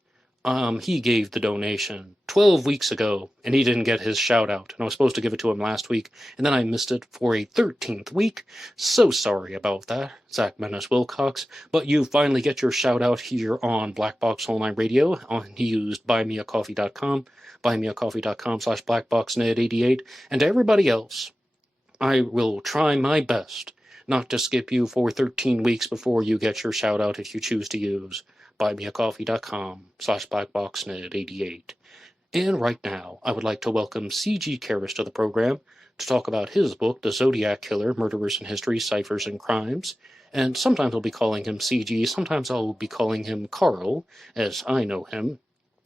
he gave the donation 12 weeks ago, and he didn't get his shout-out, and I was supposed to give it to him last week, and then I missed it for a 13th week. So sorry about that, Zach Menace Wilcox, but you finally get your shout-out here on Black Box Online Radio. He used buymeacoffee.com, buymeacoffee.com/blackboxned88, and to everybody else, I will try my best not to skip you for 13 weeks before you get your shout-out if you choose to use buymeacoffee.com/blackboxned88. And right now, I would like to welcome C.G. Karras to the program to talk about his book, The Zodiac Killer, Murderers in Histories, Ciphers and Crimes. And sometimes I'll be calling him C.G., sometimes I'll be calling him Carl, as I know him.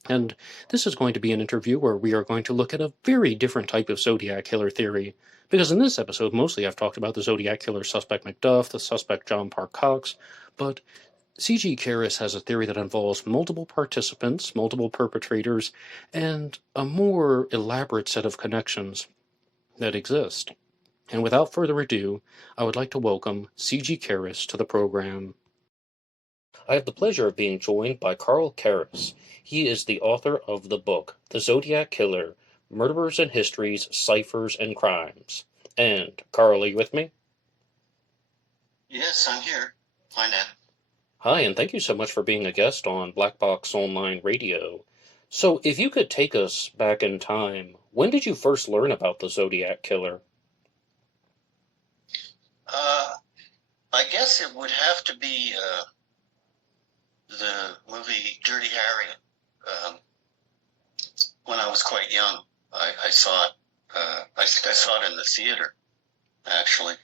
And this is going to be an interview where we are going to look at a very different type of Zodiac Killer theory. Because in this episode, mostly I've talked about the Zodiac Killer suspect Macduff, the suspect John Park Cox, but C.G. Karras has a theory that involves multiple participants, multiple perpetrators, and a more elaborate set of connections that exist. And without further ado, I would like to welcome C.G. Karras to the program. I have the pleasure of being joined by Carl Karras. He is the author of the book, The Zodiac Killer, Murderers in Histories, Ciphers and Crimes. And, Carl, are you with me? Yes, I'm here. Hi, Ned. Hi, and thank you so much for being a guest on Black Box Online Radio. So, if you could take us back in time, when did you first learn about the Zodiac Killer? I guess it would have to be the movie Dirty Harry. When I was quite young, I saw it. I think I saw it in the theater, actually.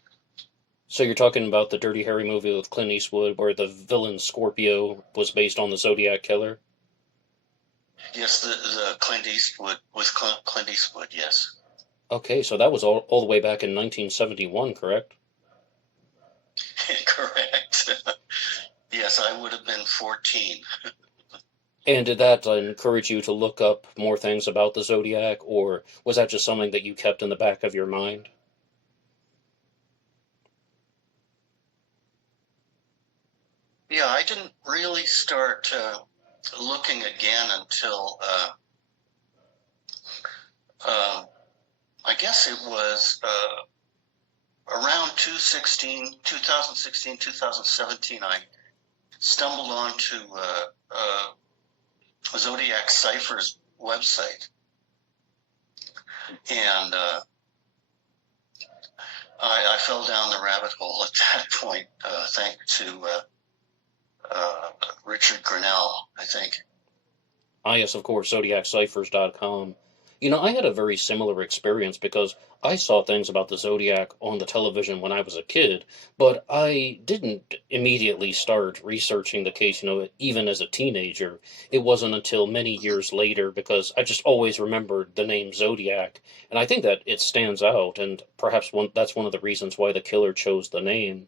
So you're talking about the Dirty Harry movie with Clint Eastwood, where the villain Scorpio was based on the Zodiac Killer? Yes, the Clint Eastwood, with Clint Eastwood, yes. Okay, so that was all the way back in 1971, correct? Correct. Yes, I would have been 14. And did that encourage you to look up more things about the Zodiac, or was that just something that you kept in the back of your mind? Yeah, I didn't really start looking again until I guess it was around 2016, 2017, I stumbled onto Zodiac Ciphers website. And I fell down the rabbit hole at that point, thanks to Richard Grinnell, I think. Ah, yes, of course, ZodiacCiphers.com. You know, I had a very similar experience because I saw things about the Zodiac on the television when I was a kid, but I didn't immediately start researching the case, even as a teenager. It wasn't until many years later because I just always remembered the name Zodiac, and I think that it stands out, and perhaps that's one of the reasons why the killer chose the name.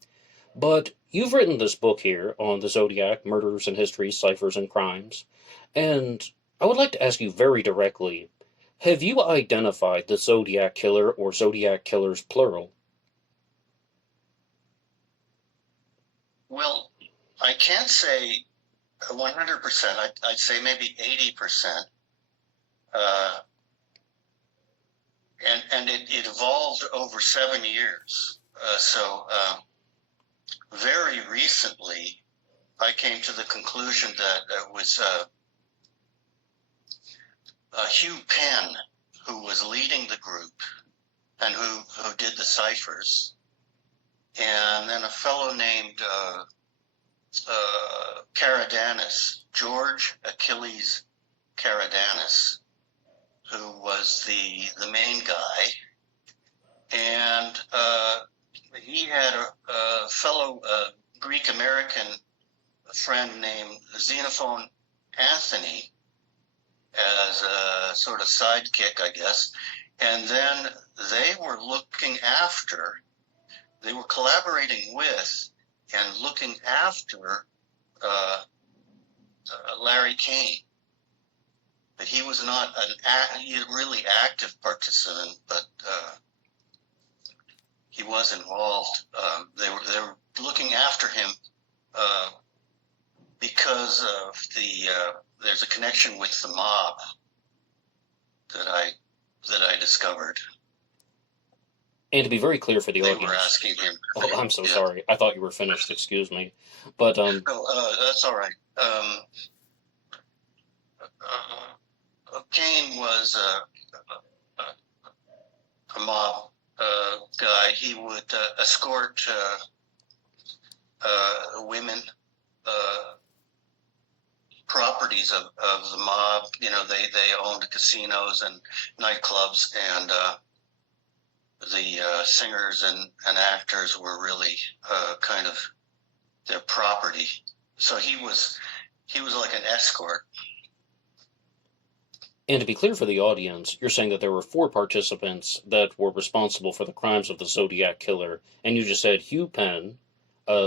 But you've written this book here on the Zodiac, Murders in Histories, Ciphers and Crimes, and I would like to ask you very directly, have you identified the Zodiac Killer or Zodiac Killers plural? Well, I can't say 100%. I'd say maybe 80%. And it evolved over 7 years. So very recently, I came to the conclusion that it was Hugh Penn who was leading the group and who did the ciphers. and then a fellow named Caradanis, George Achilles Caradanis, who was the main guy, and he had a fellow Greek-American friend named Xenophon Anthony as a sort of sidekick, I guess, and then they were collaborating with and looking after Larry Kane. But he was not a really active participant, but he was involved. They were looking after him because of there's a connection with the mob that I discovered. And to be very clear for the They audience, were asking him. oh, I'm so sorry. I thought you were finished. Excuse me, but No, that's all right. Kane was a mob guy. He would escort women, properties of the mob. You know, they owned casinos and nightclubs, and the singers and actors were really kind of their property. So he was like an escort. And to be clear for the audience, you're saying that there were 4 participants that were responsible for the crimes of the Zodiac Killer, and you just said Hugh Penn,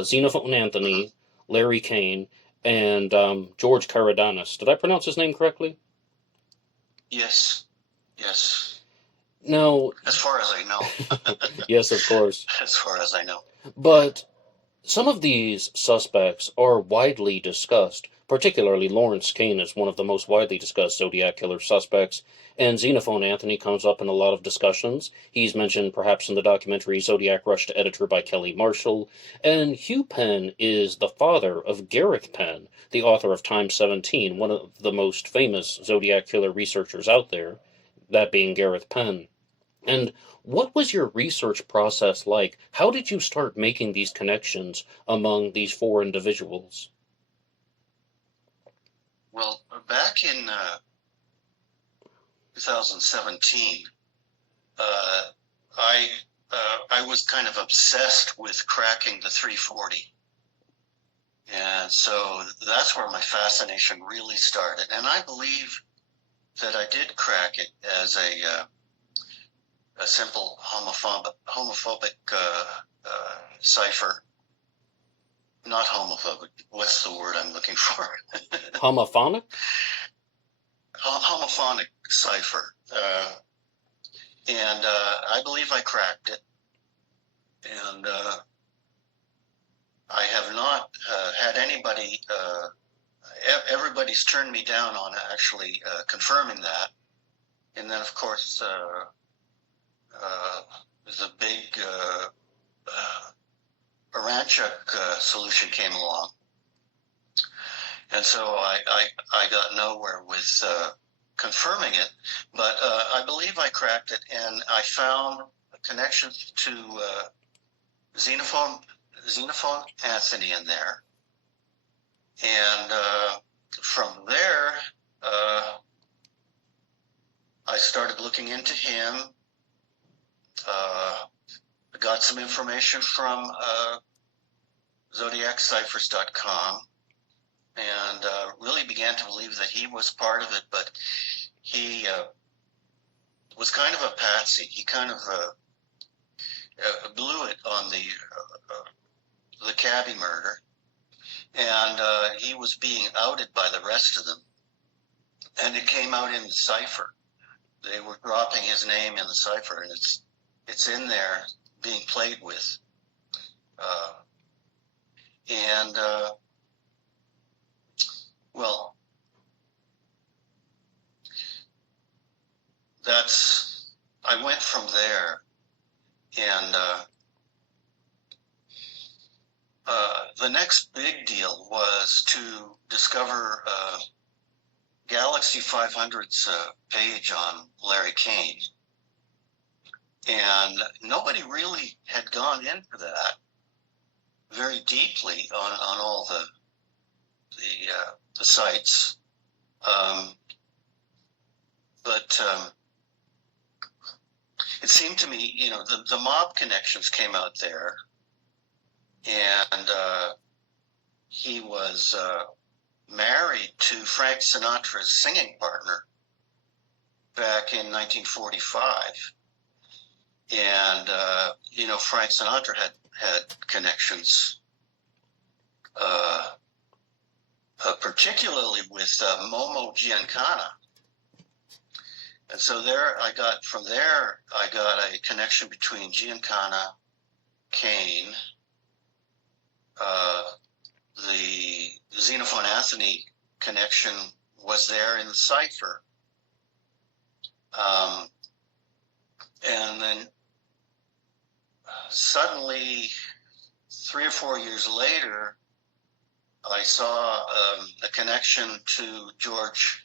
Xenophon Anthony, Larry Kane, and George Caradanis. Did I pronounce his name correctly? Yes. Now, as far as I know. Yes, of course. As far as I know. But some of these suspects are widely discussed. Particularly Lawrence Kane is one of the most widely discussed Zodiac Killer suspects, and Xenophon Anthony comes up in a lot of discussions. He's mentioned perhaps in the documentary Zodiac Rush to Editor by Kelly Marshall, and Hugh Penn is the father of Garrick Penn, the author of Time 17, one of the most famous Zodiac Killer researchers out there, that being Gareth Penn. And what was your research process like? How did you start making these connections among these 4 individuals? Well, back in 2017, I was kind of obsessed with cracking the 340. And so that's where my fascination really started. And I believe that I did crack it as a simple homophobic cipher. Not homophobic. What's the word I'm looking for? Homophonic? Homophonic cipher. And I believe I cracked it. And I have not had anybody, everybody's turned me down on actually confirming that. And then, of course, the big Aranchuk solution came along. And so I got nowhere with confirming it, but I believe I cracked it, and I found a connection to Xenophon Anthony in there. And from there, I started looking into him. I got some information from ZodiacCiphers.com, and really began to believe that he was part of it, but he was kind of a patsy. He kind of blew it on the cabbie murder, and he was being outed by the rest of them, and it came out in the cipher. They were dropping his name in the cipher, and it's in there being played with. Well, I went from there, and the next big deal was to discover Galaxy 500's page on Larry Kane. And nobody really had gone into that. went deeply on all the sites, but it seemed to me, the mob connections came out there, and he was married to Frank Sinatra's singing partner back in 1945. And, Frank Sinatra had connections, particularly with Momo Giancana. And so from there, I got a connection between Giancana, Kane, the Xenophon Anthony connection was there in the cipher. And then suddenly, 3 or 4 years later, I saw a connection to George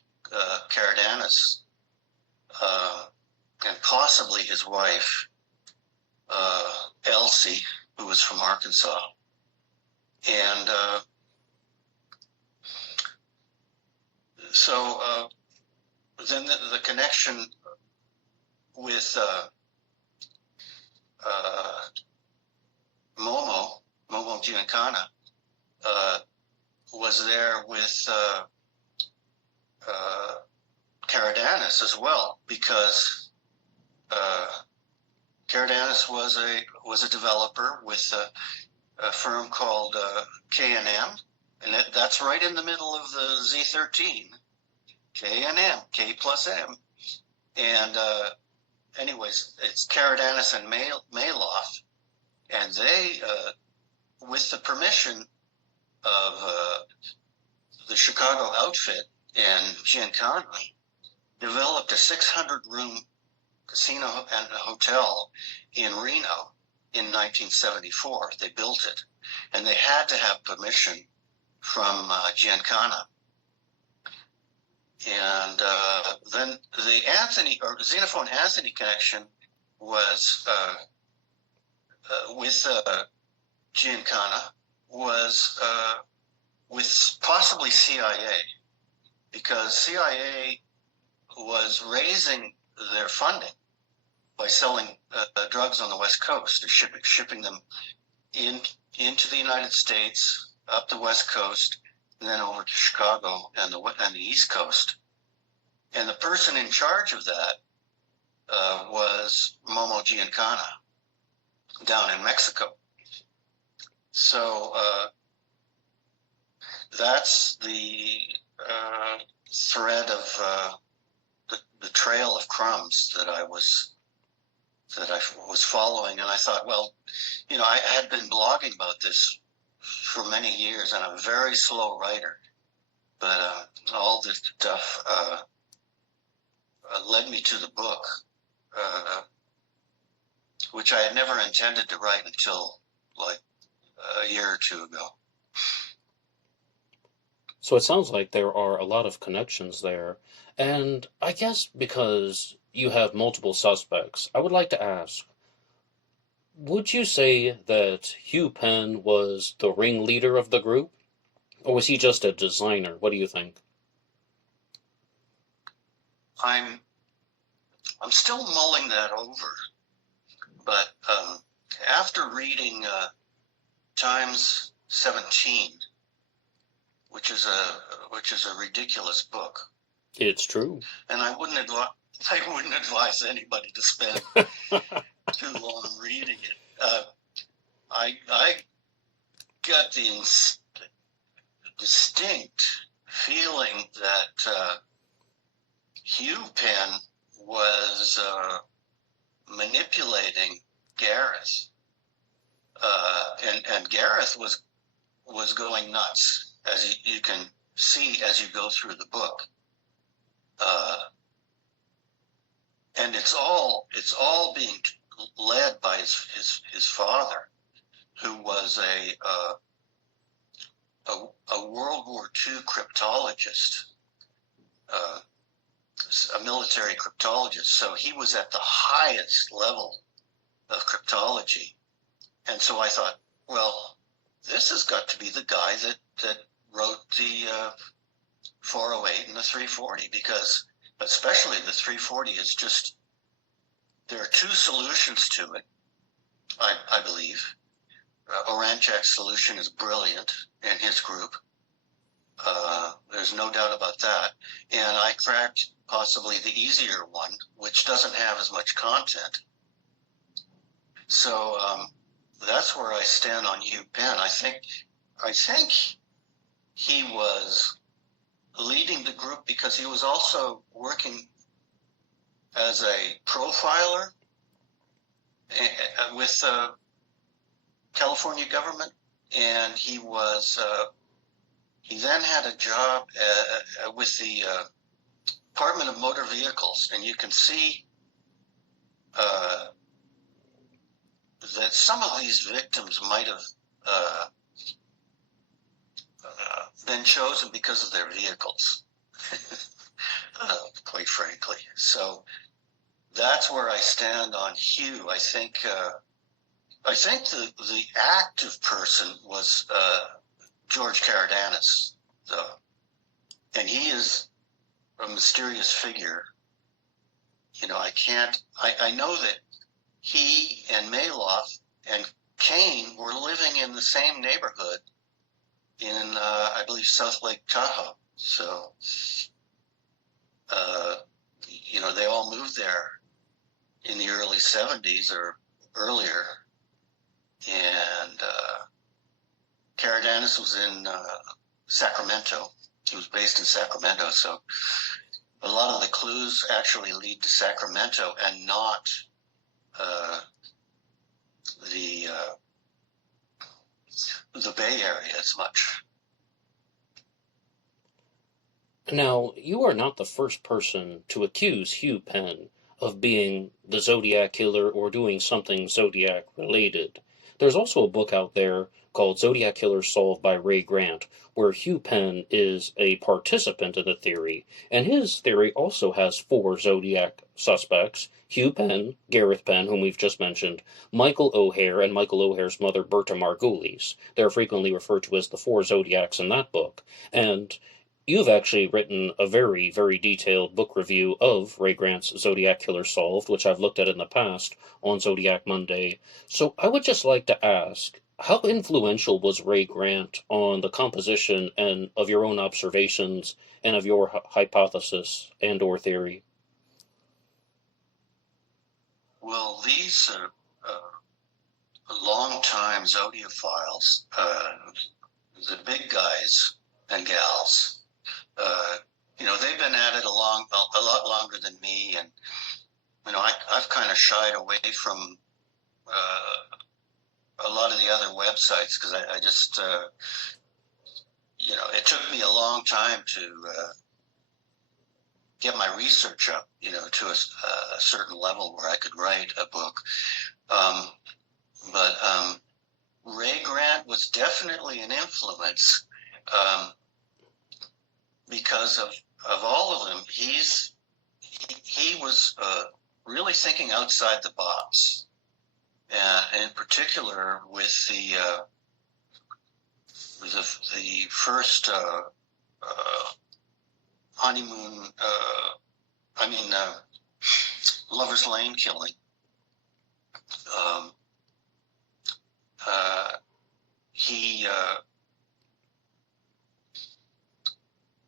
Caradanis, and possibly his wife, Elsie, who was from Arkansas. And so then the connection with Momo Giancana, was there with Caradanis as well, because Caradanis was a developer with a firm called K&M, and that's right in the middle of the Z13. K&M, K plus M. And anyways, it's Caradanis and Maloff, and they, with the permission of the Chicago outfit and Giancana, developed a 600-room casino and hotel in Reno in 1974. They built it, and they had to have permission from Giancana. And then the Xenophon Anthony connection was with Giancana, was with possibly CIA, because CIA was raising their funding by selling drugs on the West Coast, or shipping them into the United States, up the West Coast, and then over to Chicago and the East Coast. And the person in charge of that was Momo Giancana down in Mexico. So that's the thread of the trail of crumbs that I was following. And I thought, well, I had been blogging about this for many years, and I'm a very slow writer, but all this stuff led me to the book, which I had never intended to write until like a year or two ago. So it sounds like there are a lot of connections there, and I guess because you have multiple suspects, I would like to ask, would you say that Hugh Penn was the ringleader of the group? Or was he just a designer? What do you think? I'm still mulling that over, but after reading Times 17, which is a ridiculous book. It's true. And I wouldn't advise anybody to spend too long reading it. I got the distinct feeling that Hugh Penn was manipulating Gareth, and Gareth was going nuts, as you can see as you go through the book. And it's all being led by his father, who was a World War II cryptologist, a military cryptologist. So he was at the highest level of cryptology. And so I thought, well, this has got to be the guy that wrote the 408 and the 340, because especially the 340 is just, there are two solutions to it, I believe. Oranchak's solution is brilliant, and his group. There's no doubt about that. And I cracked possibly the easier one, which doesn't have as much content. So that's where I stand on Hugh Penn. I think he was leading the group because he was also working as a profiler with the California government, and he then had a job with the Department of Motor Vehicles, and you can see that some of these victims might have been chosen because of their vehicles, quite frankly. So that's where I stand on Hugh. I think the active person was George Caradanis, though, and he is a mysterious figure. You know, I know that he and Maloff and Kane were living in the same neighborhood in, I believe, South Lake Tahoe. So, you know, they all moved there in the early 70s or earlier. And Caradanis was in Sacramento. He was based in Sacramento. So a lot of the clues actually lead to Sacramento and not the Bay Area as much. Now, you are not the first person to accuse Hugh Penn of being the Zodiac Killer or doing something Zodiac related. There's also a book out there called Zodiac Killer Solved by Ray Grant, where Hugh Penn is a participant in the theory, and his theory also has 4 Zodiac suspects: Hugh Penn, Gareth Penn, whom we've just mentioned, Michael O'Hare, and Michael O'Hare's mother, Berta Margulies. They're frequently referred to as the 4 Zodiacs in that book, and you've actually written a very, very detailed book review of Ray Grant's Zodiac Killer Solved, which I've looked at in the past on Zodiac Monday. So I would just like to ask, how influential was Ray Grant on the composition and of your own observations and of your hypothesis and or theory? Well, these long-time Zodiophiles, the big guys and gals, you know, they've been at it a lot longer than me, and you know, I've kind of shied away from a lot of the other websites because I just, you know, it took me a long time to get my research up, you know, to a certain level where I could write a book. But Ray Grant was definitely an influence. Because of all of them, he was really thinking outside the box, and in particular with the first honeymoon, Lover's Lane killing. He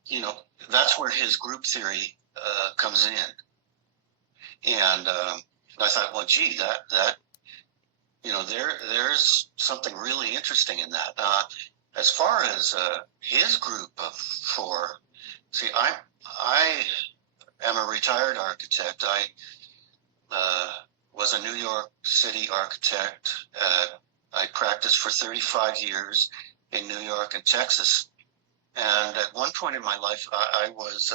you know, that's where his group theory comes in. And I thought, well, gee, that you know, there's something really interesting in that. As far as his group of 4, see, I am a retired architect. I was a New York City architect. I practiced for 35 years in New York and Texas. And at one point in my life, I was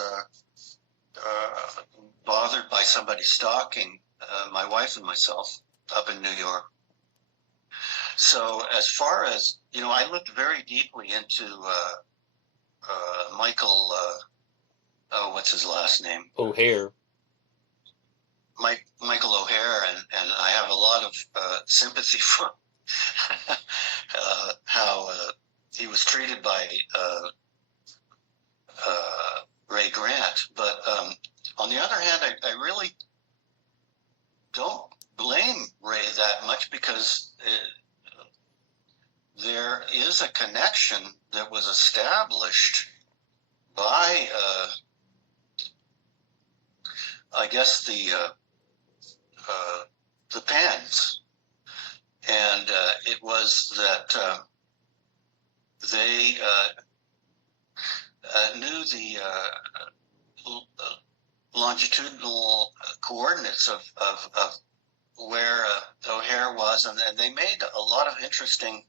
bothered by somebody stalking my wife and myself up in New York. So as far as, you know, I looked very deeply into Michael, what's his last name? O'Hare. Michael O'Hare, and I have a lot of sympathy for how treated by Ray Grant. But on the other hand, I really don't blame Ray that much, because there is a connection that was established by, I guess, the Pans, and it was that they knew the longitudinal coordinates of where O'Hare was, and they made a lot of interesting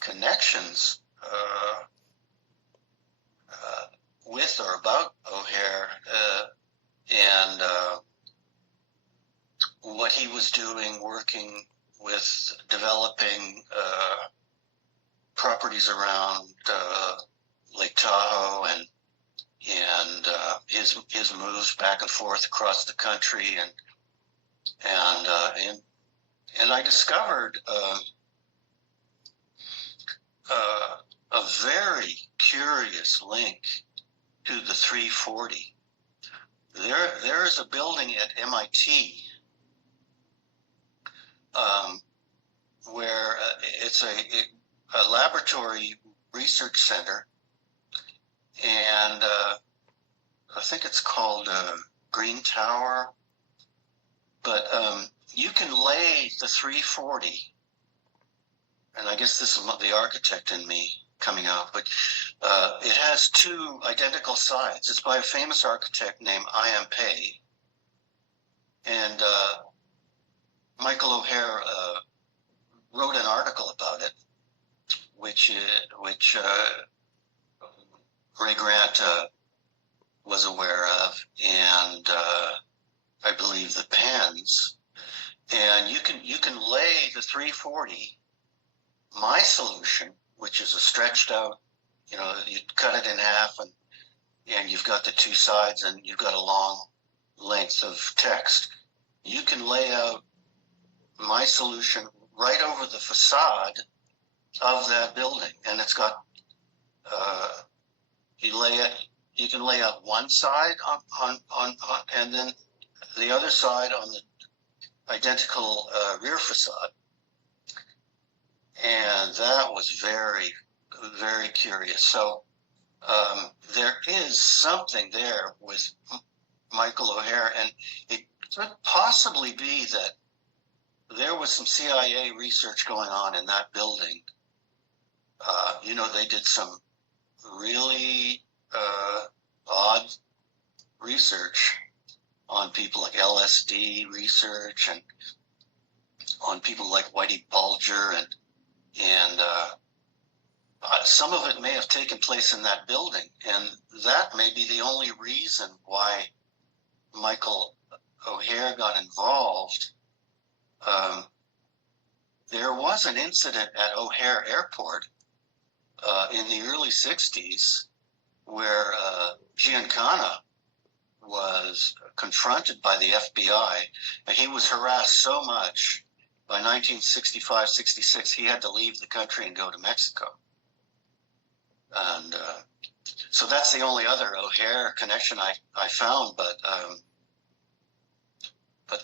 connections with or about O'Hare, and what he was doing, working with developing properties around Lake Tahoe, and his moves back and forth across the country, and I discovered a very curious link to the 340. There is a building at MIT where it's a laboratory research center, and I think it's called Green Tower, but you can lay the 340, and I guess this is the architect in me coming out, but it has two identical sides. It's by a famous architect named I.M. Pei, and Michael O'Hare wrote an article about it, which Ray Grant was aware of, and I believe the Pans. And you can lay the 340. My solution, which is a stretched out, you cut it in half, and you've got the two sides, and you've got a long length of text. You can lay out my solution right over the facade of that building, and it's got you can lay out one side on and then the other side on the identical rear facade. And that was very, very curious. So there is something there with Michael O'Hare, and it could possibly be that there was some CIA research going on in that building. They did some really odd research on people like LSD research, and on people like Whitey Bulger, and some of it may have taken place in that building, and that may be the only reason why Michael O'Hare got involved. There was an incident at O'Hare Airport in the early 60s where Giancana was confronted by the FBI, and he was harassed so much by 1965-66 he had to leave the country and go to Mexico. And so that's the only other O'Hare connection I found, but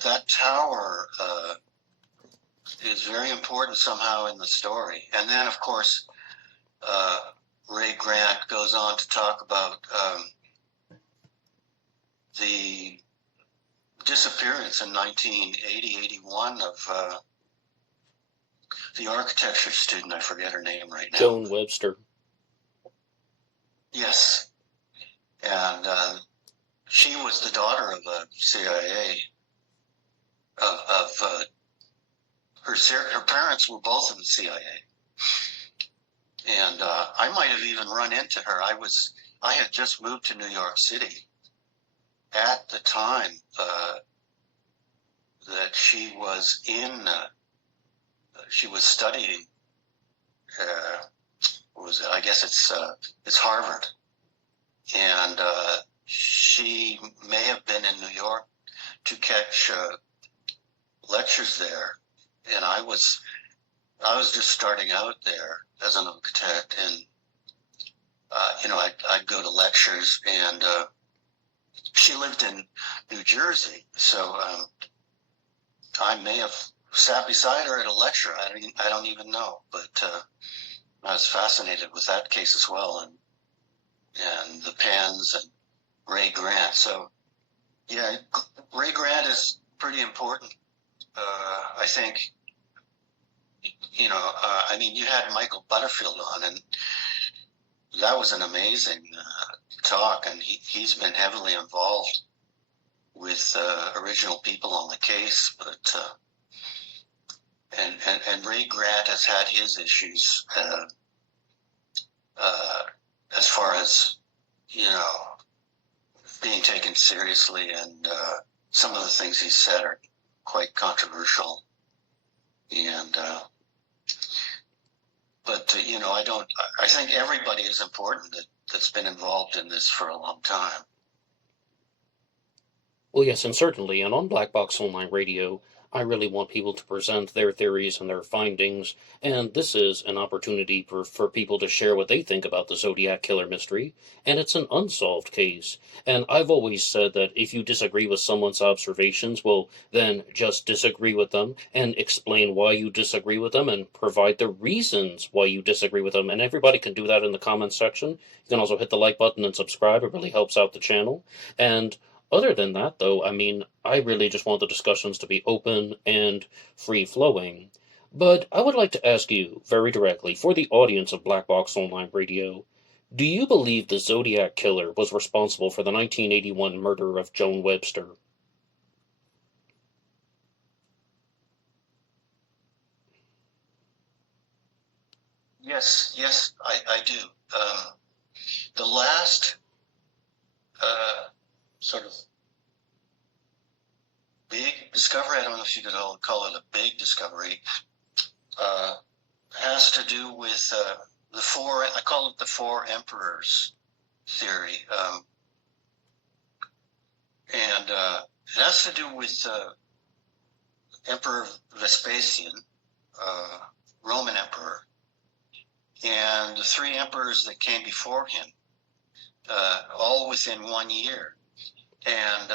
that tower is very important somehow in the story. And then, of course, Ray Grant goes on to talk about the disappearance in 1980-81 of the architecture student. I forget her name right now. Joan Webster. Yes. And she was the daughter of a CIA, her parents were both in the CIA. And I might have even run into her. I had just moved to New York City at the time that she was she was studying, what was it? I guess it's Harvard. And she may have been in New York to catch lectures there. And I was just starting out there as an architect, and I'd go to lectures, and she lived in New Jersey, so I may have sat beside her at a lecture. I don't even know, but I was fascinated with that case as well, and the Pens and Ray Grant. So yeah, Ray Grant is pretty important. I think, you had Michael Butterfield on, and that was an amazing talk, and he's been heavily involved with original people on the case, but and Ray Grant has had his issues as far as being taken seriously, and some of the things he said are quite controversial, and I think everybody is important that's been involved in this for a long time. Well, yes, and certainly, and on Black Box Online Radio, I really want people to present their theories and their findings, and this is an opportunity for people to share what they think about the Zodiac Killer mystery, and it's an unsolved case. And I've always said that if you disagree with someone's observations, well, then just disagree with them and explain why you disagree with them and provide the reasons why you disagree with them. And everybody can do that in the comments section. You can also hit the like button and subscribe, it really helps out the channel. And other than that, though, I really just want the discussions to be open and free flowing. But I would like to ask you very directly, for the audience of Black Box Online Radio, do you believe the Zodiac Killer was responsible for the 1981 murder of Joan Webster? Yes, I do. The last sort of big discovery, I don't know if you could call it a big discovery, has to do with I call it the four emperors theory. And it has to do with Emperor Vespasian, Roman emperor, and the three emperors that came before him, all within 1 year. And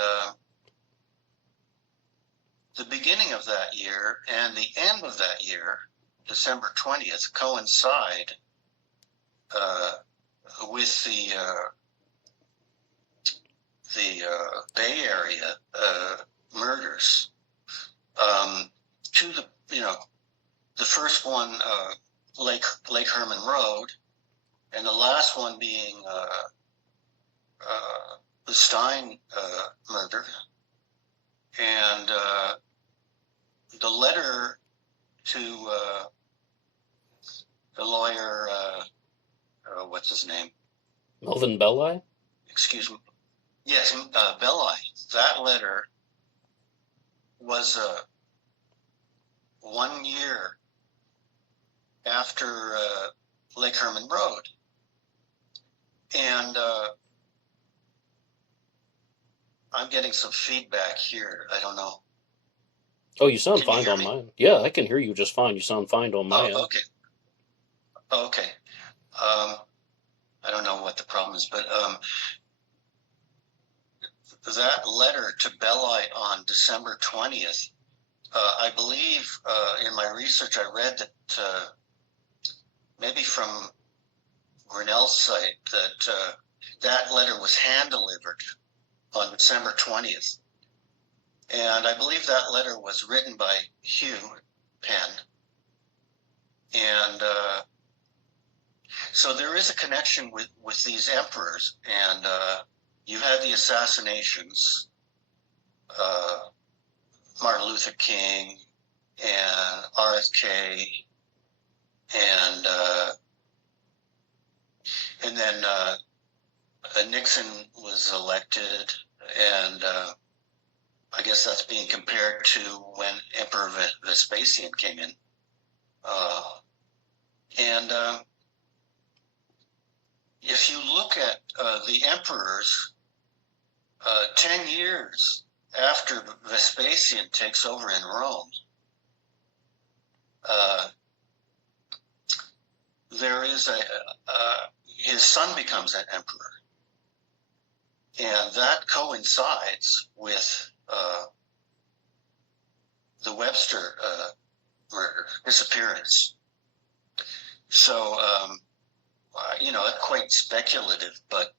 the beginning of that year and the end of that year, December 20th, coincide with the Bay Area murders. The first one, Lake Herman Road, and the last one being the Stein murder. And the letter to the lawyer, what's his name? Melvin Belli? Excuse me. Yes, Belli. That letter was 1 year after Lake Herman Road. And I'm getting some feedback here. I don't know. Oh, you sound fine on mine. Yeah, I can hear you just fine. You sound fine on my end. Okay. I don't know what the problem is, but that letter to Belli on December 20th, I believe in my research I read that maybe from Grinnell's site that that letter was hand-delivered on December 20th. And I believe that letter was written by Hugh Penn. And so there is a connection with these emperors. And you had the assassinations, Martin Luther King and RFK, and then Nixon was elected, and I guess that's being compared to when Emperor Vespasian came in. And if you look at the emperors, 10 years after Vespasian takes over in Rome, there is his son becomes an emperor, and that coincides with the Webster murder, disappearance. So, quite speculative, but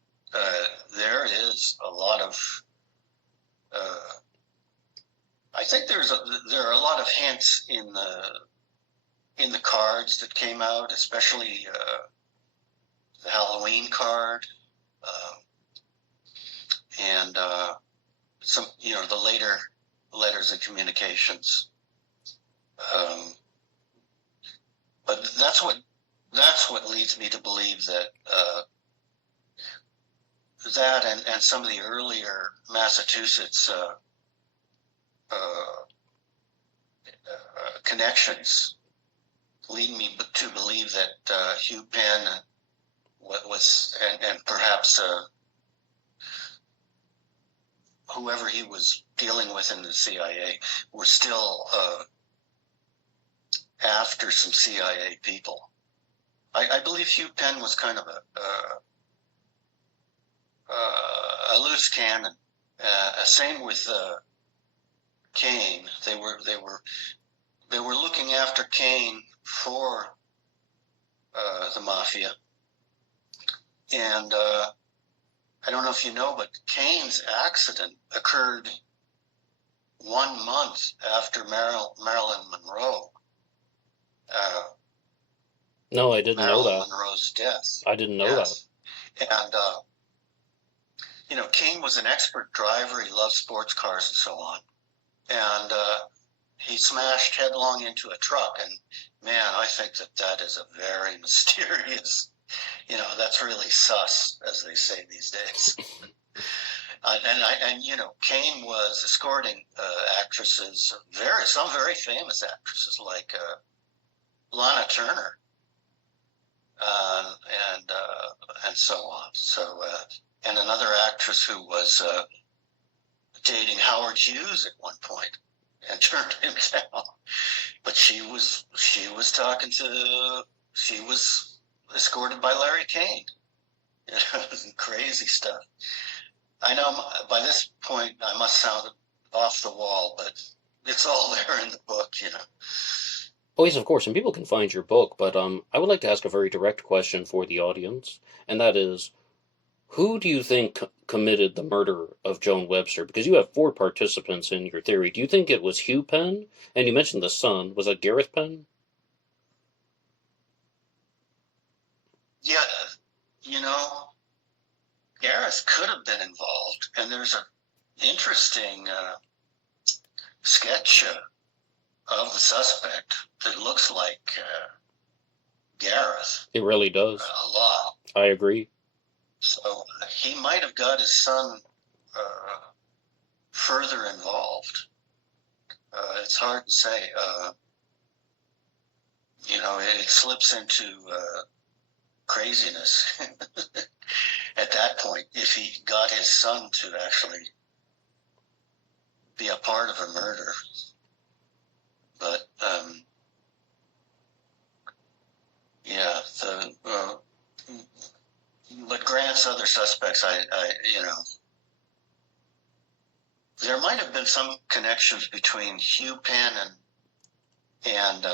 there is a lot of. I think there are a lot of hints in the cards that came out, especially the Halloween card, and some, the later letters and communications. But that's what leads me to believe that that and some of the earlier Massachusetts connections lead me to believe that Hugh Penn was and perhaps whoever he was dealing with in the CIA were still after some CIA people. I believe Hugh Penn was kind of a loose cannon. Same with Kane. They were looking after Kane for the mafia, and I don't know if you know, but Kane's accident occurred 1 month after Marilyn Monroe. No, I didn't know that. Marilyn Monroe's death. I didn't know that. And, Kane was an expert driver. He loved sports cars and so on. And he smashed headlong into a truck. And, man, I think that is a very mysterious, that's really sus, as they say these days. Kane was escorting actresses, some very famous actresses like Lana Turner, and so on. So, and another actress who was dating Howard Hughes at one point and turned him down. But she was escorted by Larry Kane. Crazy stuff. I know by this point I must sound off the wall, but it's all there in the book, Oh, yes, of course, and people can find your book, but I would like to ask a very direct question for the audience, and that is, who do you think committed the murder of Joan Webster? Because you have 4 participants in your theory. Do you think it was Hugh Penn? And you mentioned the son. Was it Gareth Penn? Yeah, Gareth could have been involved, and there's an interesting sketch of the suspect that looks like Gareth. It really does. A lot. I agree. So he might have got his son further involved. It's hard to say. It slips into craziness at that point if he got his son to actually be a part of a murder. But but Grant's other suspects, there might have been some connections between Hugh Penn and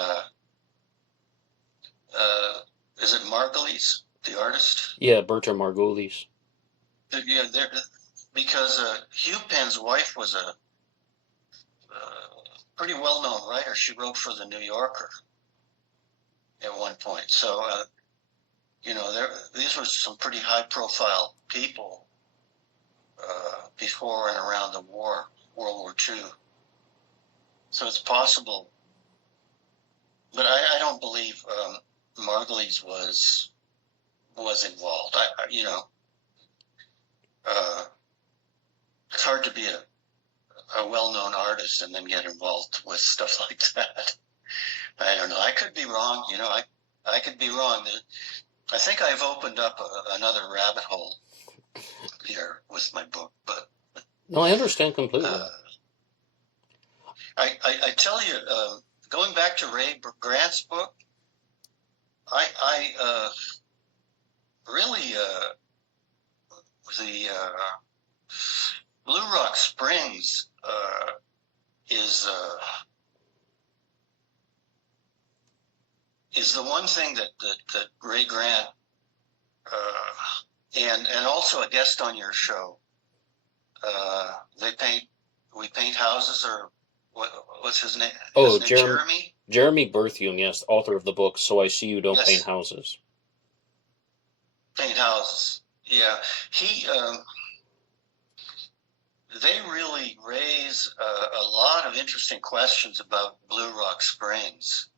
is it Margulies, the artist? Yeah, Bertram Margulies. Yeah, because Hugh Penn's wife was a pretty well-known writer. She wrote for the New Yorker at one point. So, these were some pretty high-profile people before and around the war, World War II. So it's possible, but I don't believe Margulies was involved. It's hard to be a well-known artist and then get involved with stuff like that. I don't know. I could be wrong. I could be wrong. I think I've opened up another rabbit hole here with my book, but no, I understand completely. I tell you, going back to Ray Grant's book, I really, the Blue Rock Springs is the one thing that Ray Grant and also a guest on your show. We paint houses, or what's his name? Oh, His name, Jeremy? Jeremy Berthium, yes, author of the book So I See You Don't Yes. Paint Houses. Paint houses. Yeah. They really raise a lot of interesting questions about Blue Rock Springs.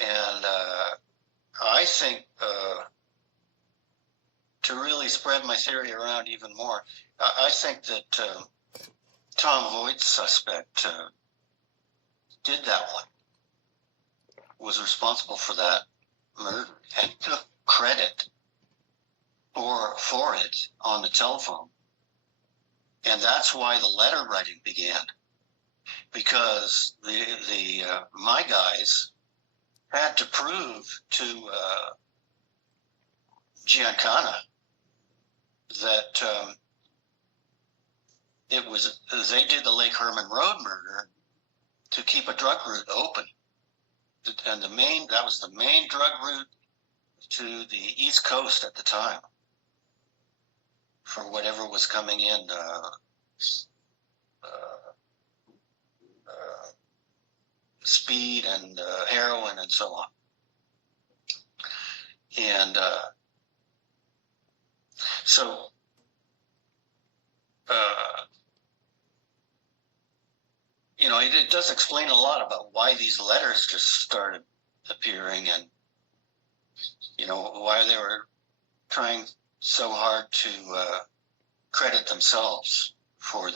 And I think to really spread my theory around even more, I think that Tom Voigt's suspect did that one, was responsible for that murder, and took credit for it on the telephone. And that's why the letter writing began, because the my guys had to prove to Giancana that they did the Lake Herman Road murder to keep a drug route open, and that was the main drug route to the East Coast at the time for whatever was coming in, speed and heroin and so on. And so it does explain a lot about why these letters just started appearing, and why they were trying so hard to credit themselves for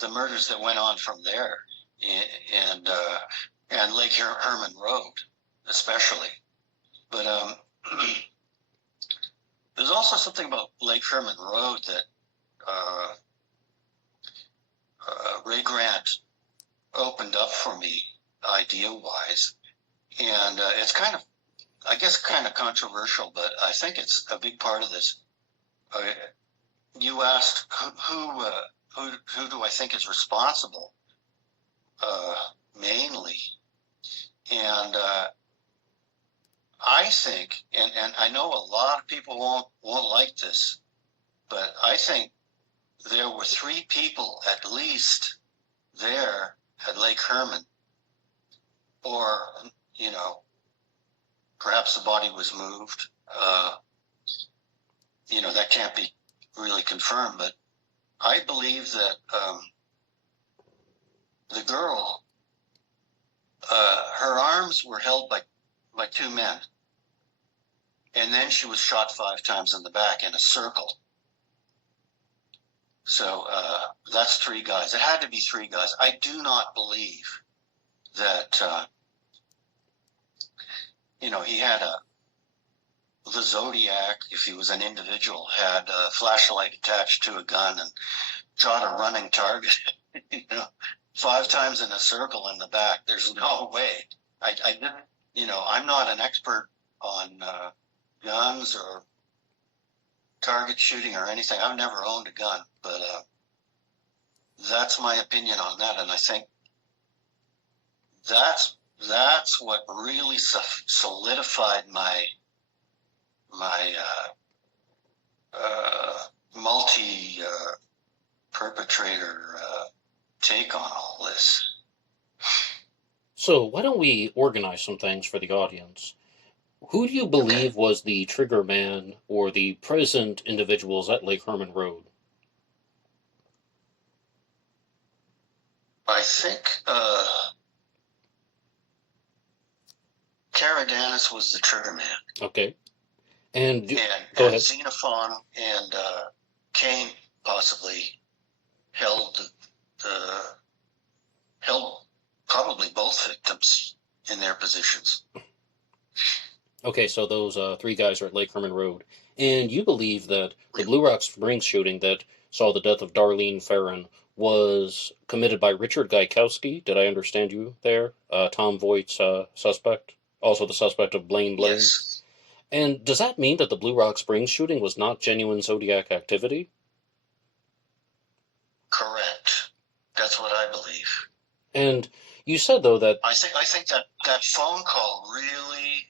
the murders that went on from there, and Lake Herman Road especially. But there's also something about Lake Herman Road that Ray Grant opened up for me idea-wise, and it's kind of controversial, but I think it's a big part of this. You asked who do I think is responsible, mainly, and I think, and I know a lot of people won't like this, but I think there were 3 people at least there at Lake Herman, or perhaps the body was moved. That can't be really confirmed, but I believe that the girl, her arms were held by 2 men, and then she was shot 5 times in the back in a circle. So that's 3 guys. It had to be 3 guys. I do not believe that he had the Zodiac, if he was an individual, had a flashlight attached to a gun and shot a running target, 5 times in a circle in the back. There's no way. I didn't, I'm not an expert on guns or target shooting or anything. I've never owned a gun, but that's my opinion on that, and I think that's what really solidified my multi perpetrator take on all this. So why don't we organize some things for the audience? Who do you believe was the trigger man or the present individuals at Lake Herman Road? I think Caradanis was the trigger man. Okay. And go ahead. Xenophon and Kane possibly held probably both victims in their positions. Okay, so those 3 guys are at Lake Herman Road. And you believe that the Blue Rock Springs shooting that saw the death of Darlene Ferrin was committed by Richard Gaikowski? Did I understand you there? Tom Voigt's suspect? Also the suspect of Blaine Blaine. Yes, And does that mean that the Blue Rock Springs shooting was not genuine Zodiac activity? correct. That's what I believe. And you said, though, that... I think that that phone call really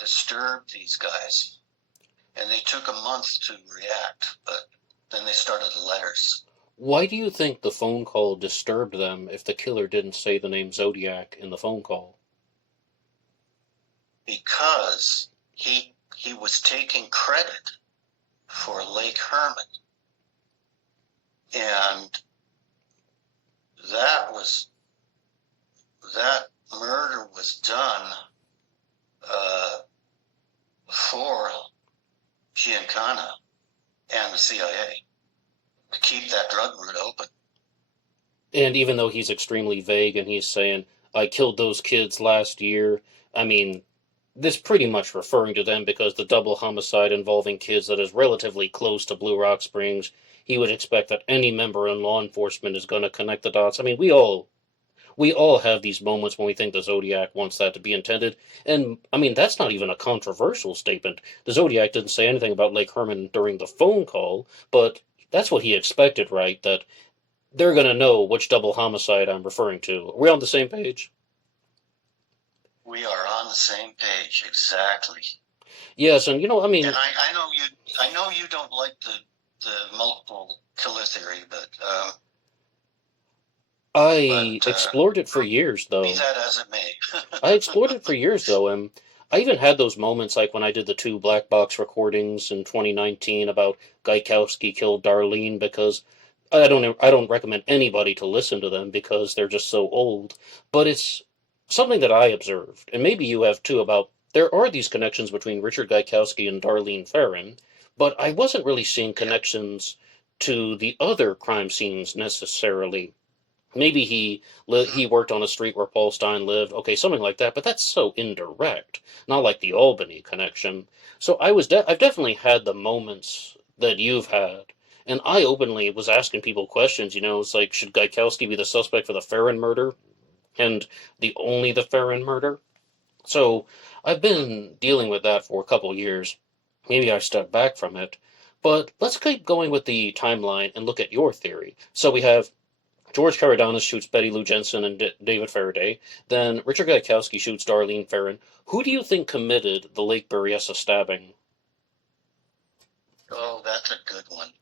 disturbed these guys, and they took a month to react, but then they started the letters. Why do you think the phone call disturbed them if the killer didn't say the name Zodiac in the phone call? Because he was taking credit for Lake Herman, and that murder was done for Giancana and the CIA to keep that drug route open. And even though he's extremely vague and he's saying, I killed those kids last year, I mean, this pretty much referring to them because the double homicide involving kids that is relatively close to Blue Rock Springs, he would expect that any member in law enforcement is going to connect the dots. I mean, we all have these moments when we think the Zodiac wants that to be intended. And, I mean, that's not even a controversial statement. The Zodiac didn't say anything about Lake Herman during the phone call, but that's what he expected, right? That they're going to know which double homicide I'm referring to. Are we on the same page? We are on the same page, exactly. Yes, and I mean... And I know you don't like the multiple killer theory, but I explored it for years, though. Be that as it may. I explored it for years, though, and I even had those moments like when I did the 2 black box recordings in 2019 about Gaikowski killed Darlene, because I don't recommend anybody to listen to them because they're just so old. But it's something that I observed, and maybe you have too, about there are these connections between Richard Gaikowski and Darlene Ferrin, but I wasn't really seeing connections to the other crime scenes necessarily. Maybe he worked on a street where Paul Stein lived, okay, something like that, but that's so indirect, not like the Albany connection. So I've definitely had the moments that you've had, and I openly was asking people questions. It's like, should Gaikowski be the suspect for the Farron murder, and the Farron murder? So I've been dealing with that for a couple years. Maybe I stepped back from it, but let's keep going with the timeline and look at your theory. So we have George Karadanis shoots Betty Lou Jensen and David Faraday. Then Richard Gaikowski shoots Darlene Ferrin. Who do you think committed the Lake Berryessa stabbing? Oh, that's a good one.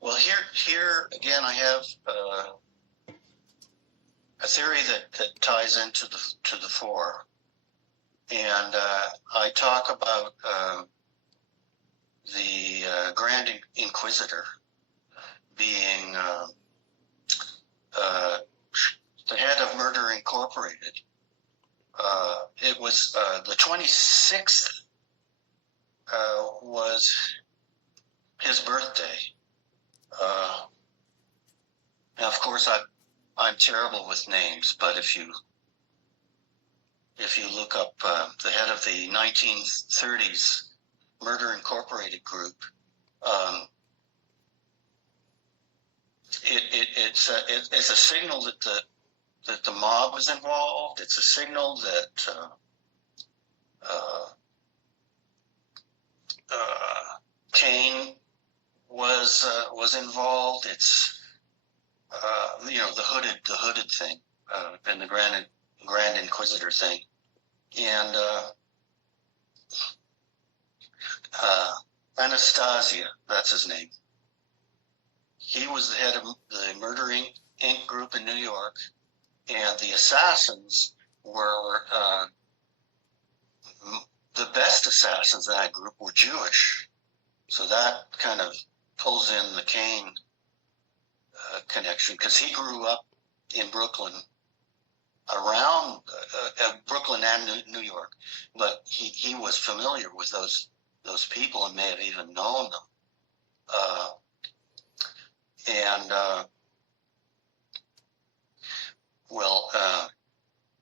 Well, here again, I have a theory that ties into the fore, and I talk about the Grand Inquisitor being the head of Murder Incorporated. It was the 26th was his birthday. Now, of course, I'm terrible with names, but if you look up the head of the 1930s Murder Incorporated group, it's a signal that the mob was involved. It's a signal that Kane was involved. It's the hooded thing and the Grand Inquisitor thing, and Anastasia, that's his name. He was the head of the Murder Inc. group in New York, and the assassins were the best assassins in that group were Jewish. So that kind of pulls in the Kane connection, because he grew up in Brooklyn, around Brooklyn and New York, but he was familiar with those people and may have even known them.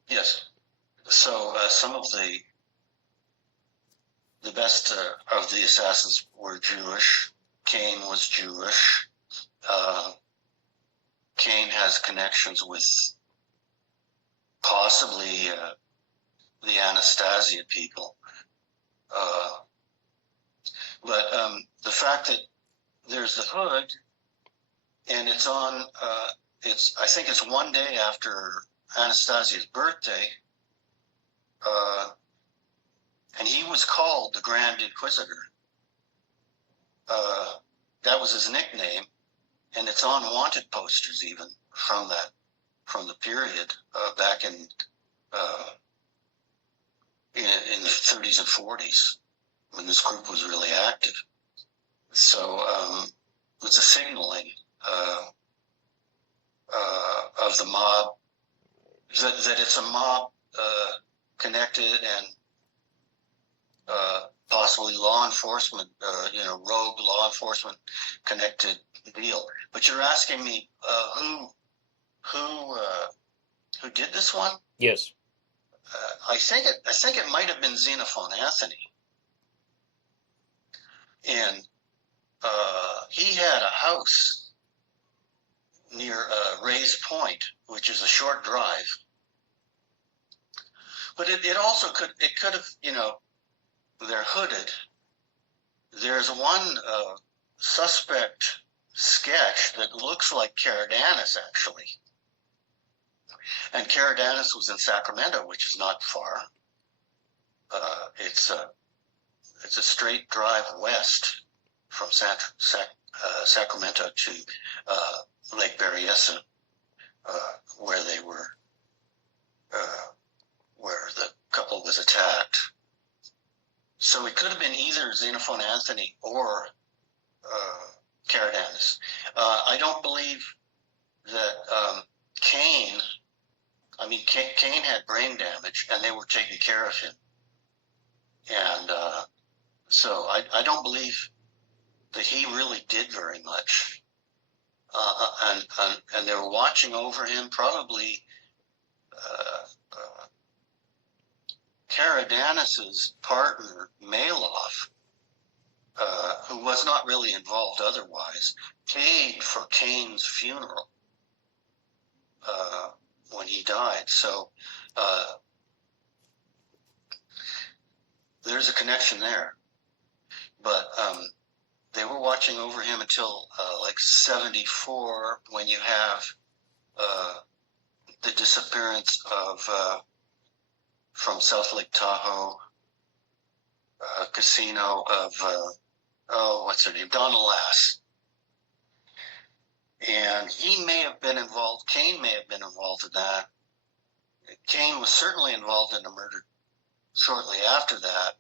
Yes. So some of the best of the assassins were Jewish. Kane was Jewish. Kane has connections with possibly the Anastasia people. But the fact that there's the hood, and it's on, I think it's one day after Anastasia's birthday, and he was called the Grand Inquisitor. That was his nickname, and it's on wanted posters even from the period back in the 30s and 40s when this group was really active. So it's a signaling of the mob, that it's a mob connected and possibly law enforcement, rogue law enforcement connected deal. But you're asking me who did this one? Yes. I think it might have been Xenophon Anthony, and he had a house near Rays Point, which is a short drive. But it also could have, they're hooded. There's one suspect sketch that looks like Caradanis, actually. And Caradanis was in Sacramento, which is not far. It's a straight drive west from Sacramento to Lake Berryessa, where they were, where the couple was attacked. So it could have been either Xenophon Anthony or Caradanis. I don't believe that Cain had brain damage, and they were taking care of him. And so I don't believe that he really did very much. And they were watching over him, probably Caradanis's partner, Maloff, who was not really involved otherwise, paid for Cain's funeral when he died. So there's a connection there. But they were watching over him until like 74, when you have the disappearance of from South Lake Tahoe, casino of what's her name, Donna Lass. And he may have been involved. Cain may have been involved in that. Cain was certainly involved in the murder shortly after that.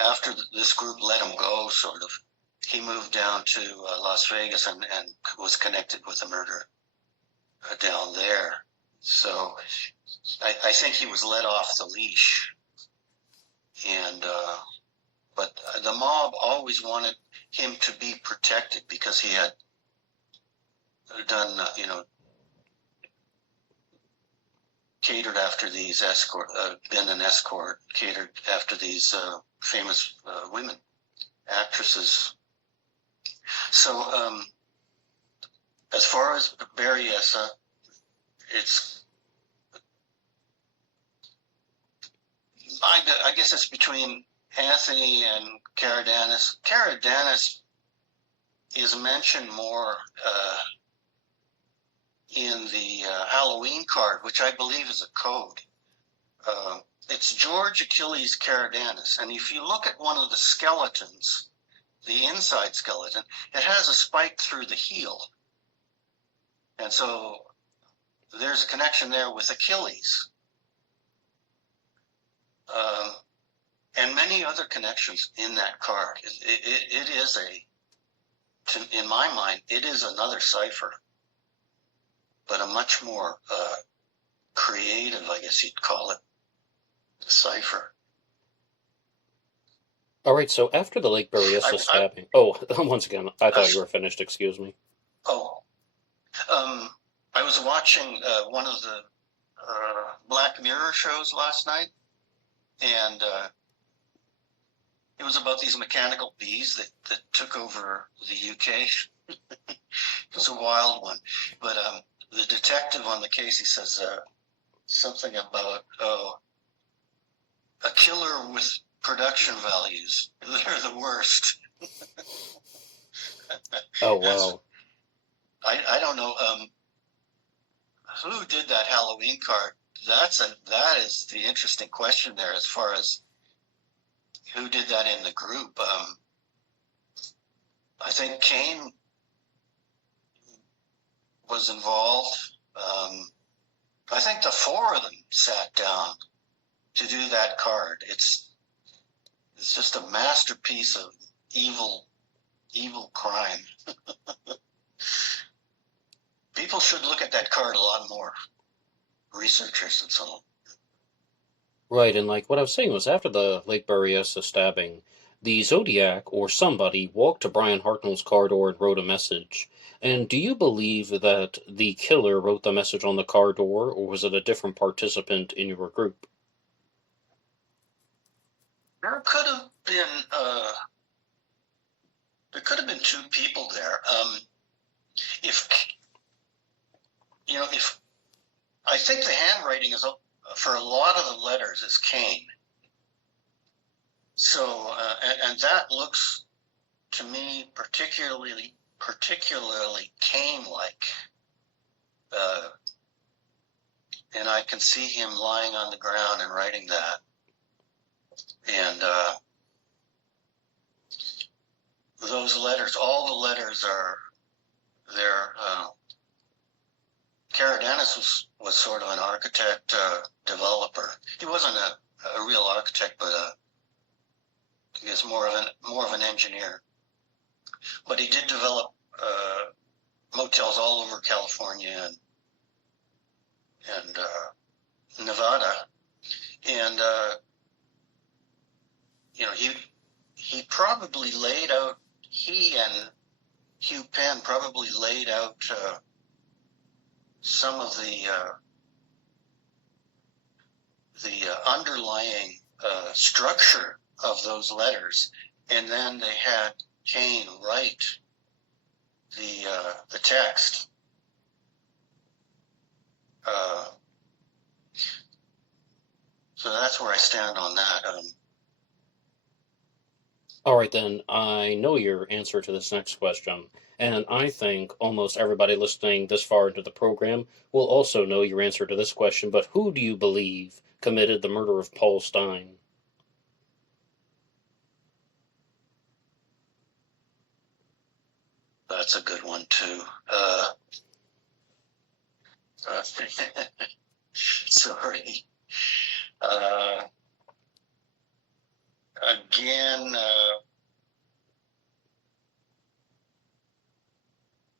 After this group let him go, sort of, he moved down to Las Vegas and was connected with the murder down there. So I think he was let off the leash. And but the mob always wanted him to be protected because he had done, catered after these been an escort, catered after these famous women, actresses. So as far as Berryessa, I guess it's between Anthony and Caradanis. Caradanis is mentioned more in the Halloween card, which I believe is a code. It's George Achilles Caradanis, and if you look at one of the skeletons, the inside skeleton, it has a spike through the heel. And so there's a connection there with Achilles. And many other connections in that card. It is in my mind, it is another cipher, but a much more creative, I guess you'd call it, cipher. All right, so after the Lake Berryessa stabbing... once again, I thought you were finished, excuse me. I was watching one of the Black Mirror shows last night, and it was about these mechanical bees that took over the UK. It was a wild one. But the detective on the case, he says, something about a killer with production values. They're the worst. Oh, wow. I don't know who did that Halloween card. That is the interesting question there, as far as who did that in the group. I think Kane was involved. I think the four of them sat down to do that card. It's just a masterpiece of evil crime. People should look at that card a lot more, researchers and so on. Right, and like what I was saying was after the Lake Berryessa stabbing, the Zodiac or somebody walked to Brian Hartnell's car door and wrote a message. And do you believe that the killer wrote the message on the car door, or was it a different participant in your group? There could have been two people there. If I think the handwriting is for a lot of the letters is Kane. So and that looks to me particularly Kane-like. And I can see him lying on the ground and writing that. And those letters, all the letters are there. Karadennis was sort of an architect, developer. He wasn't a real architect, but he was more of an engineer. But he did develop motels all over California and Nevada, and he probably laid out. He and Hugh Penn probably laid out some of the underlying structure of those letters, and then they had Kane write the text. So that's where I stand on that. All right, then, I know your answer to this next question, and I think almost everybody listening this far into the program will also know your answer to this question, but who do you believe committed the murder of Paul Stein? That's a good one, too. Sorry. Again,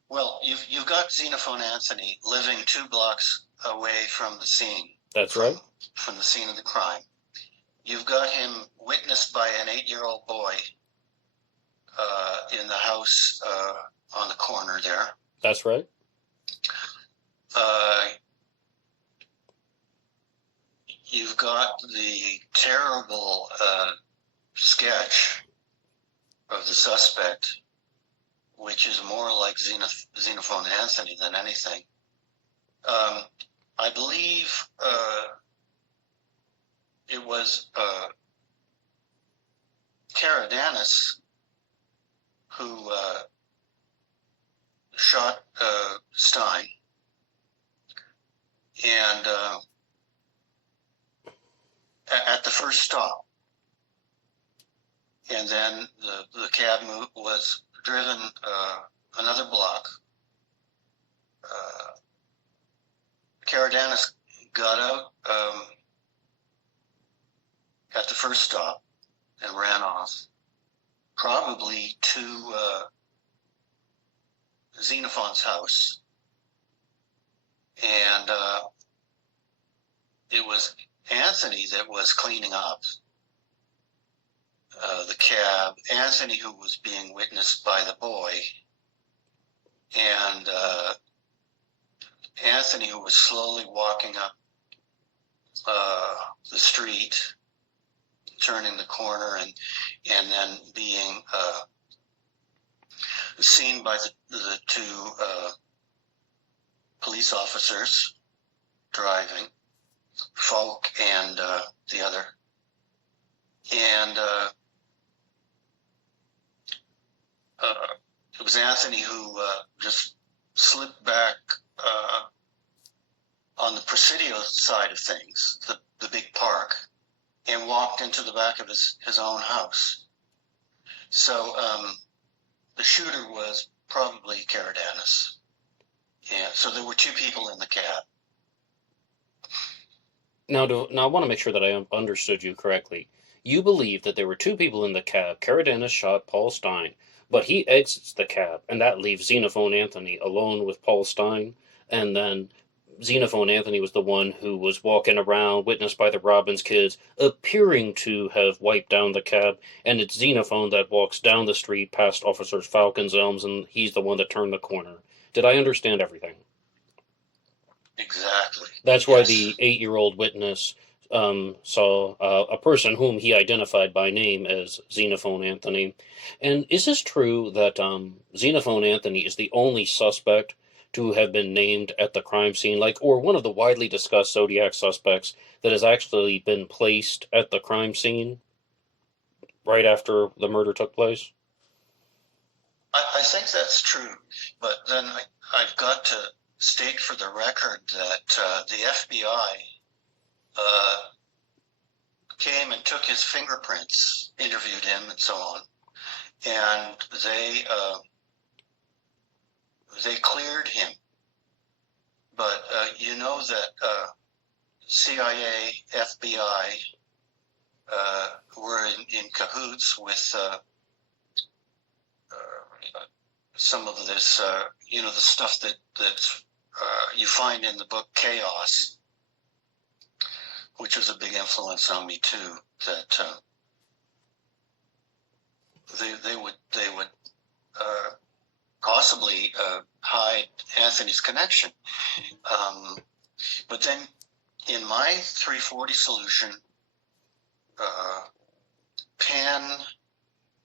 well, you've got Xenophon Anthony living 2 blocks away from the scene. That's right. From the scene of the crime. You've got him witnessed by an 8-year-old boy in the house on the corner there. That's right. You've got the terrible sketch of the suspect, which is more like Xenophon Anthony than anything. I believe it was Karadennis who shot Stein, and at the first stop, and then the cab was driven another block. Karadennis got out at the first stop and ran off, probably to Xenophon's house. And it was Anthony that was cleaning up the cab. Anthony, who was being witnessed by the boy, and Anthony, who was slowly walking up the street, turning the corner, and then being seen by the 2 police officers driving. Falk and the other. And it was Anthony who just slipped back on the Presidio side of things, the big park, and walked into the back of his own house. So the shooter was probably Karadanis. Yeah, so there were two people in the cab. Now, I want to make sure that I understood you correctly. You believe that there were two people in the cab. Karadanis shot Paul Stein, but he exits the cab, and that leaves Xenophone Anthony alone with Paul Stein, and then Xenophone Anthony was the one who was walking around, witnessed by the Robbins kids, appearing to have wiped down the cab, and it's Xenophone that walks down the street past Officers Falcon's Elms, and he's the one that turned the corner. Did I understand everything? Exactly. That's why the 8-year-old witness saw a person whom he identified by name as Xenophone Anthony. And is this true that Xenophone Anthony is the only suspect to have been named at the crime scene, or one of the widely discussed Zodiac suspects that has actually been placed at the crime scene right after the murder took place? I think that's true, but then I've got to state for the record that the FBI came and took his fingerprints, interviewed him, and so on, and they cleared him. But you know that CIA, FBI were in cahoots with some of this, the stuff that you find in the book Chaos, which was a big influence on me too. That they would possibly hide Anthony's connection. But then in my 340 solution, Penn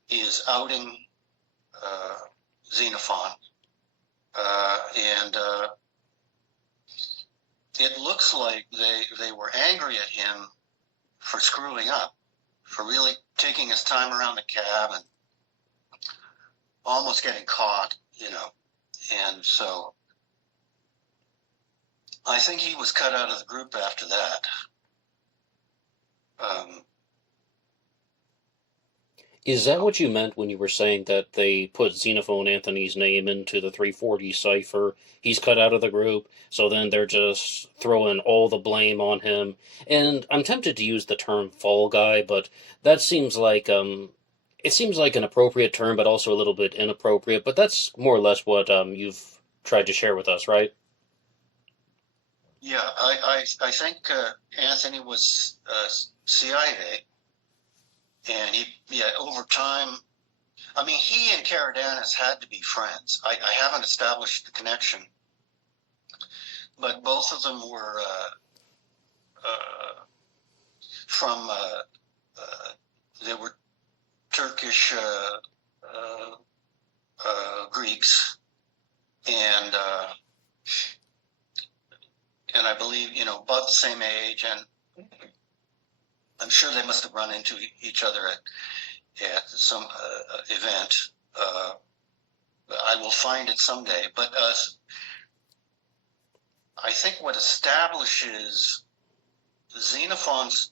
is outing Xenophon, and it looks like they were angry at him for screwing up, for really taking his time around the cab and almost getting caught, and so I think he was cut out of the group after that. Is that what you meant when you were saying that they put Xenophone Anthony's name into the 340 cipher? He's cut out of the group, so then they're just throwing all the blame on him. And I'm tempted to use the term fall guy, but that seems like it seems like an appropriate term, but also a little bit inappropriate. But that's more or less what you've tried to share with us, right? Yeah, I think Anthony was CIA. And over time, he and Karadanis had to be friends. I haven't established the connection, but both of them were from, they were Turkish Greeks, and I believe, about the same age, and I'm sure they must have run into each other at some event. I will find it someday. But I think what establishes Xenophon's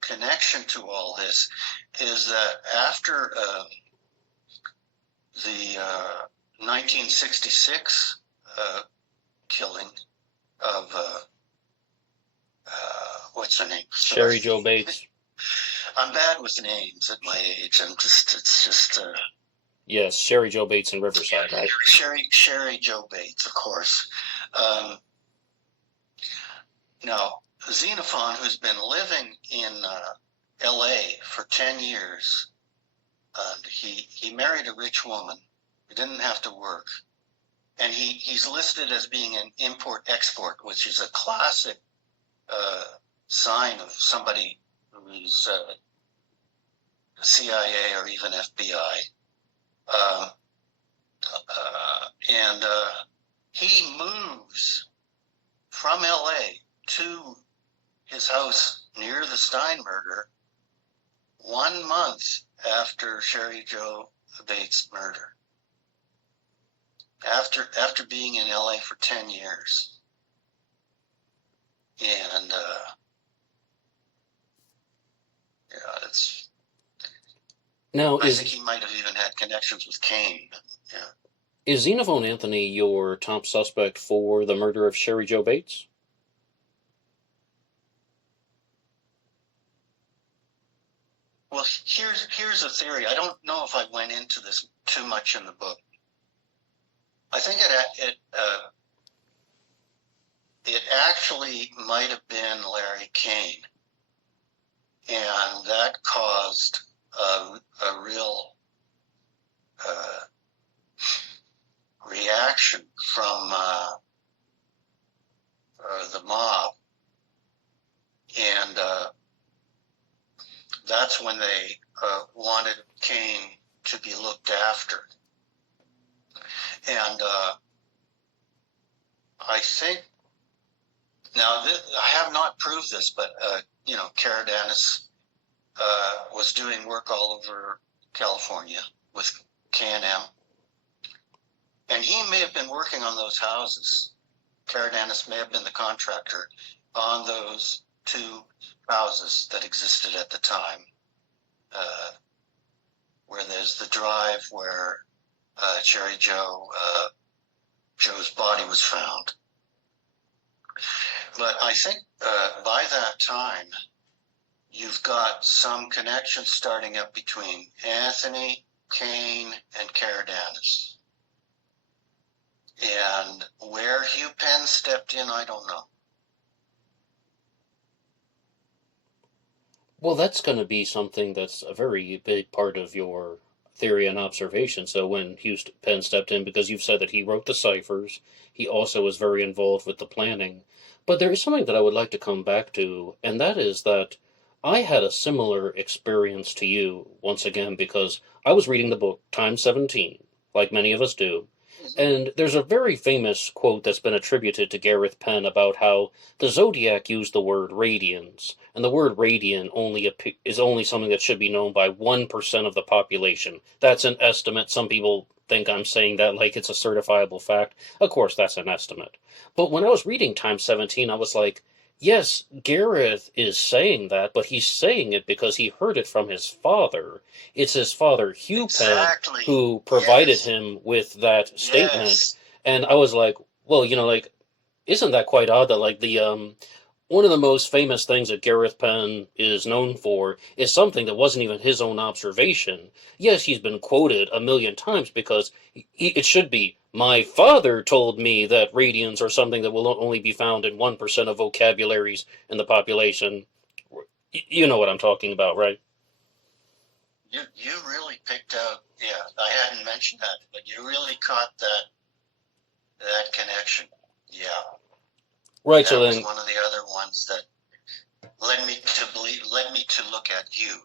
connection to all this is that after the 1966 killing of what's her name? Sherry Jo Bates. I'm bad with names at my age. It's just. Yes, Sherry Jo Bates in Riverside, right? Sherry Jo Bates, of course. Now, Xenophon, who's been living in L.A. for 10 years, he married a rich woman. He didn't have to work. And he's listed as being an import-export, which is a classic sign of somebody who's CIA or even FBI. And he moves from LA to his house near the Stein murder 1 month after Sherry Jo Bates' murder. After being in LA for 10 years. And yeah, it's. Now, I think he might have even had connections with Kane. But, yeah. Is Xenophone Anthony your top suspect for the murder of Sherry Jo Bates? Well, here's a theory. I don't know if I went into this too much in the book. I think it actually might have been Larry Kane, and that caused a real reaction from the mob, and that's when they wanted Kane to be looked after. And I think, now I have not proved this, but Caradanis was doing work all over California with K&M, and he may have been working on those houses. Caradanis may have been the contractor on those 2 houses that existed at the time, where there's the drive where Sherry Jo's body was found. But I think by that time, you've got some connection starting up between Anthony, Kane, and Caradanis. And where Hugh Penn stepped in, I don't know. Well, that's going to be something that's a very big part of your theory and observation. So when Hugh Penn stepped in, because you've said that he wrote the ciphers, he also was very involved with the planning. But there is something that I would like to come back to, and that is that I had a similar experience to you, once again, because I was reading the book Time 17, like many of us do. And there's a very famous quote that's been attributed to Gareth Penn about how the Zodiac used the word radians, and the word radian is only something that should be known by 1% of the population. That's an estimate. Some people think I'm saying that like it's a certifiable fact. Of course, that's an estimate. But when I was reading Time 17, I was like, yes, Gareth is saying that, but he's saying it because he heard it from his father. It's his father, Hugh Exactly. Penn, who provided Yes. him with that statement. Yes. And I was like, well, like, isn't that quite odd that, like, one of the most famous things that Gareth Penn is known for is something that wasn't even his own observation. Yes, he's been quoted a million times because it should be, my father told me that radians are something that will only be found in 1% of vocabularies in the population. You know what I'm talking about, right? You really picked out, yeah, I hadn't mentioned that, but you really caught that connection. Yeah. Right, that so was then one of the other ones that led me to look at you.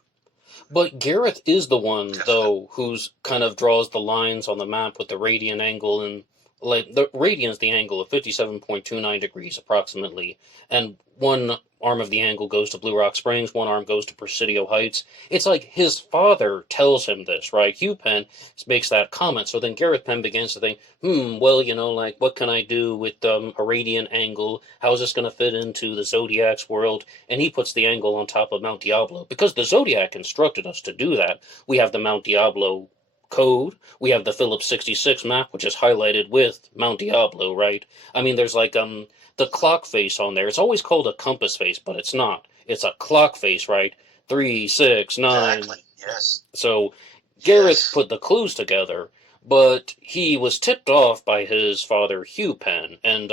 But Gareth is the one, though, who's kind of draws the lines on the map with the radian angle, and like the radian's the angle of 57.29 degrees approximately, and one arm of the angle goes to Blue Rock Springs, one arm goes to Presidio Heights. It's like his father tells him this, right? Hugh Penn makes that comment, so then Gareth Penn begins to think, well, like, what can I do with a radian angle? How is this going to fit into the Zodiac's world? And he puts the angle on top of Mount Diablo, because the Zodiac instructed us to do that. We have the Mount Diablo code. We have the Phillips 66 map, which is highlighted with Mount Diablo, right? I mean, there's like the clock face on there. It's always called a compass face, but it's not. It's a clock face, right? 3, 6, 9. Exactly. Yes. So Gareth Yes. put the clues together, but he was tipped off by his father, Hugh Penn, and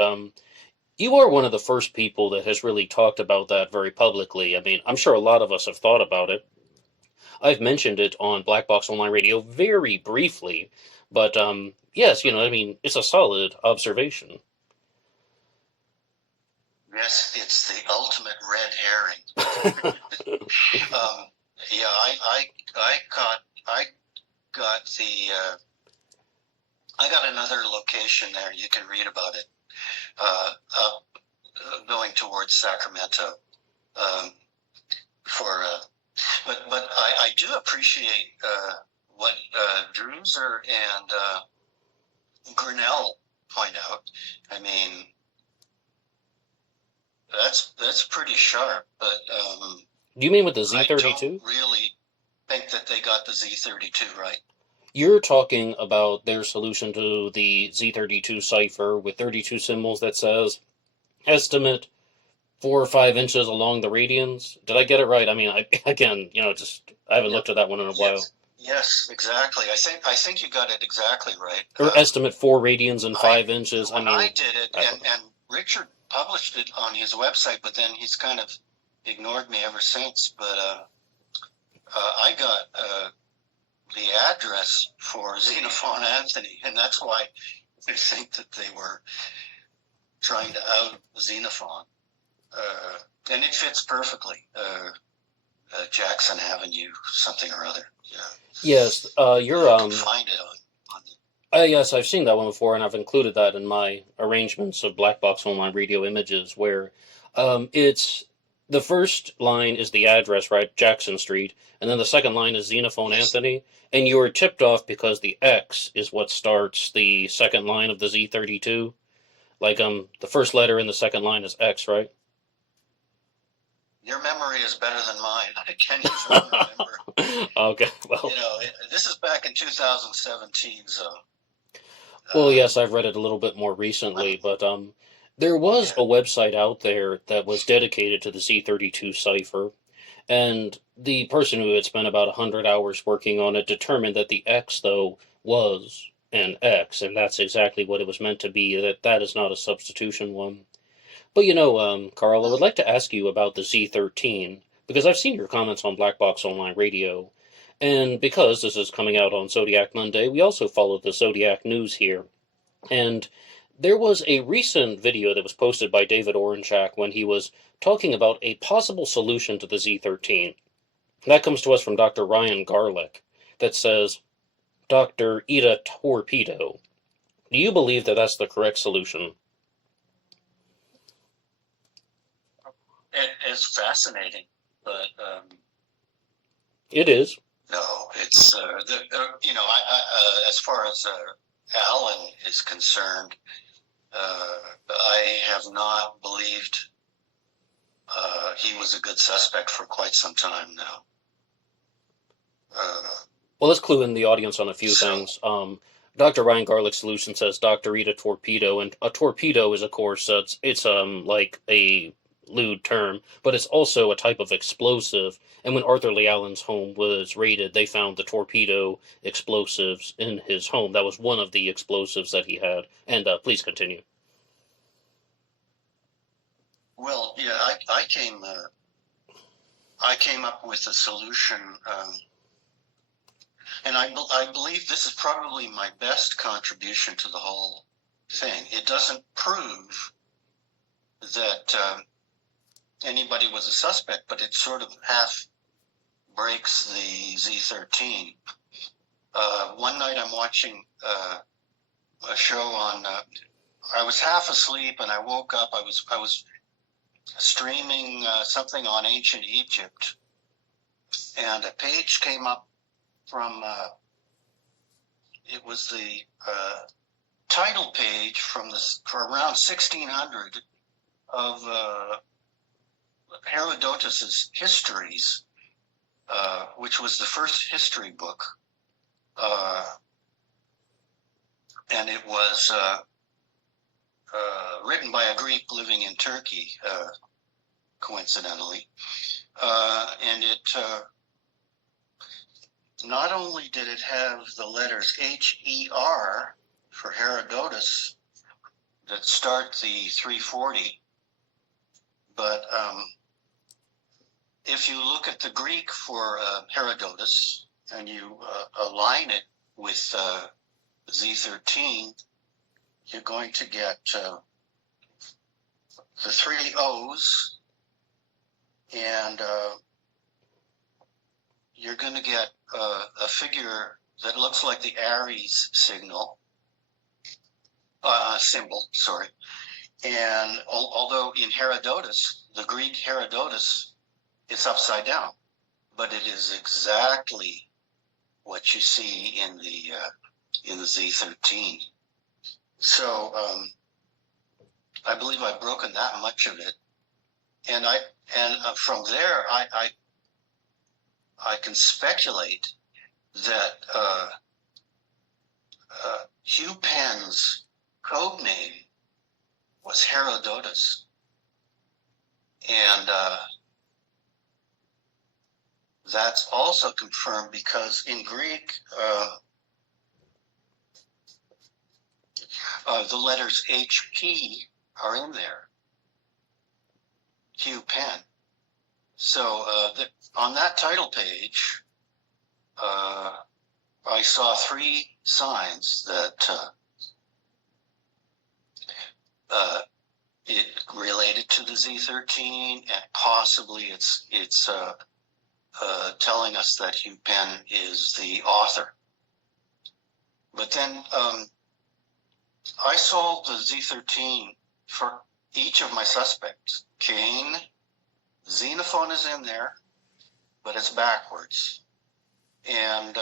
you are one of the first people that has really talked about that very publicly. I mean, I'm sure a lot of us have thought about it. I've mentioned it on Black Box Online Radio very briefly, but yes, I mean, it's a solid observation. Yes, it's the ultimate red herring. Yeah, I got another location there. You can read about it. Going towards Sacramento. But I do appreciate what Druser and Grinnell point out. I mean, that's pretty sharp, but Do you mean with the I don't Z32? really think that they got the Z32 right. You're talking about their solution to the Z32 cipher with 32 symbols that says estimate 4 or 5 inches along the radians. Did I get it right? I mean, I haven't looked at that one in a while. Yes, exactly. I think you got it exactly right. Or estimate 4 radians and 5 inches. When I did it, and Richard published it on his website, but then he's kind of ignored me ever since. But I got the address for Xenophon Anthony, and that's why I think that they were trying to out Xenophon. And it fits perfectly. Jackson Avenue, something or other. Yeah. Yes, You can find it on yes, I've seen that one before, and I've included that in my arrangements of Black Box Online Radio images, where it's the first line is the address, right, Jackson Street, and then the second line is Xenophon Anthony, and you were tipped off because the X is what starts the second line of the Z32. Like, the first letter in the second line is X, right? Your memory is better than mine. I can't even remember. Okay, well. This is back in 2017, so. Well, yes, I've read it a little bit more recently, but there was a website out there that was dedicated to the Z32 cipher, and the person who had spent about 100 hours working on it determined that the X, though, was an X, and that's exactly what it was meant to be, that is not a substitution one. But Carl, I would like to ask you about the Z13, because I've seen your comments on Black Box Online Radio, and because this is coming out on Zodiac Monday, we also follow the Zodiac news here. And there was a recent video that was posted by David Oranchak when he was talking about a possible solution to the Z13. That comes to us from Dr. Ryan Garlick that says, Dr. Ida Torpedo, do you believe that that's the correct solution? It's fascinating, but it is. No, it's as far as Alan is concerned, I have not believed he was a good suspect for quite some time now. Well, let's clue in the audience on a few things. Dr. Ryan Garlick's solution says Dr. Ida Torpedo, and a torpedo is, of course, it's like a lewd term, but it's also a type of explosive. And when Arthur Lee Allen's home was raided, they found the torpedo explosives in his home. That was one of the explosives that he had. And please continue. Well, yeah, I came up with a solution, and I believe this is probably my best contribution to the whole thing. It doesn't prove that anybody was a suspect, but it sort of half breaks the Z13. One night I'm watching a show on. I was half asleep and I woke up. I was streaming something on ancient Egypt, and a page came up from. It was the title page for around 1600 of Herodotus's Histories, which was the first history book, and it was written by a Greek living in Turkey, coincidentally, and it not only did it have the letters H-E-R for Herodotus that start the 340, but if you look at the Greek for Herodotus and you align it with Z13, you're going to get the 3 O's, and you're going to get a figure that looks like the Aries symbol, sorry. And although in Herodotus, the Greek Herodotus, it's upside down, but it is exactly what you see in the Z13. So I believe I've broken that much of it, and from there I can speculate that Hugh Penn's code name was Herodotus, and that's also confirmed because in Greek the letters HP are in there, Hugh Penn. So on that title page, I saw 3 signs that it related to the Z13, and possibly it's telling us that Hugh Penn is the author. But then I solved the Z13 for each of my suspects. Cain, Xenophon is in there, but it's backwards. And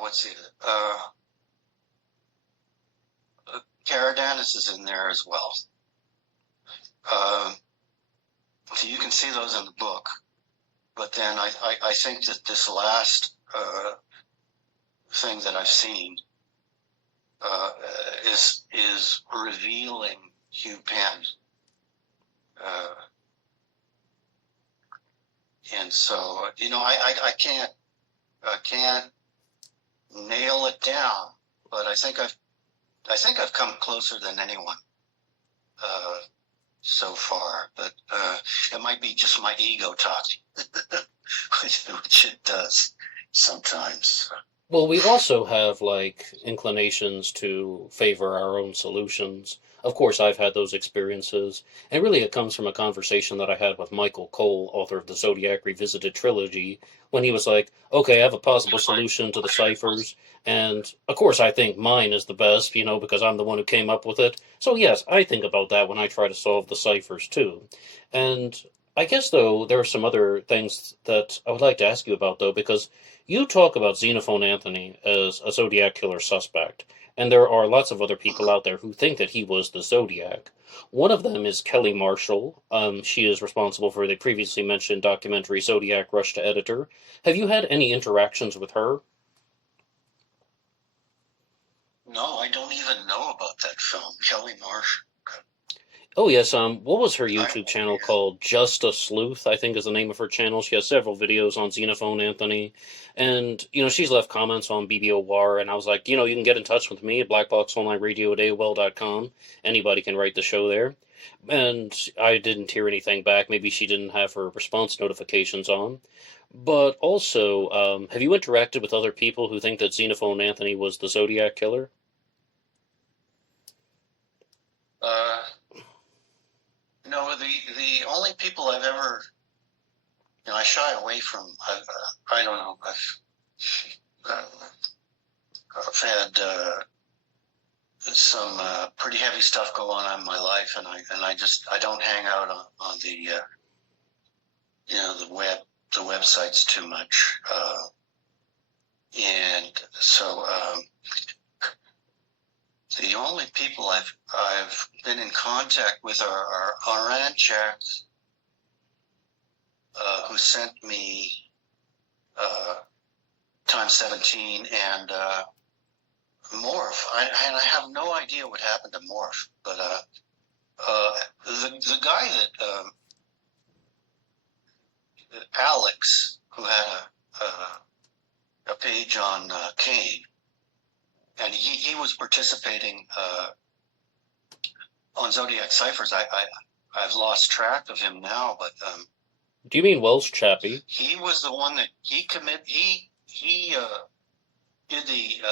what's the Caradanus is in there as well. So you can see those in the book. But then I think that this last thing that I've seen is revealing Hugh Penn. And so, I can't nail it down, but I think I've come closer than anyone so far. But it might be just my ego talking, which it does sometimes. Well, we also have, inclinations to favor our own solutions. Of course, I've had those experiences, and really it comes from a conversation that I had with Michael Cole, author of the Zodiac Revisited trilogy, when he was like, okay, I have a possible solution to the ciphers, and of course I think mine is the best, because I'm the one who came up with it. So yes, I think about that when I try to solve the ciphers too. And I guess, though, there are some other things that I would like to ask you about, though, because you talk about Xenophon Anthony as a Zodiac Killer suspect, and there are lots of other people out there who think that he was the Zodiac. One of them is Kelly Marshall. She is responsible for the previously mentioned documentary Zodiac Rush to Editor. Have you had any interactions with her? No, I don't even know about that film, Kelly Marshall. Oh, yes, what was her YouTube channel called? Just a Sleuth, I think is the name of her channel. She has several videos on Xenophon Anthony. And, she's left comments on BBOWAR, and I was like, you can get in touch with me at blackboxonlineradio at AOL.com. Anybody can write the show there. And I didn't hear anything back. Maybe she didn't have her response notifications on. But also, have you interacted with other people who think that Xenophon Anthony was the Zodiac Killer? No, the only people I've ever, I shy away from. I don't know. I've had some pretty heavy stuff go on in my life, and I don't hang out on the the websites too much, and so. The only people I've been in contact with are Aranchak, who sent me Time 17 and Morph. And I have no idea what happened to Morph, but the guy that Alex, who had a page on Kane. And he was participating on Zodiac Ciphers. I've lost track of him now, but do you mean Welsh Chappie? He was the one that he did the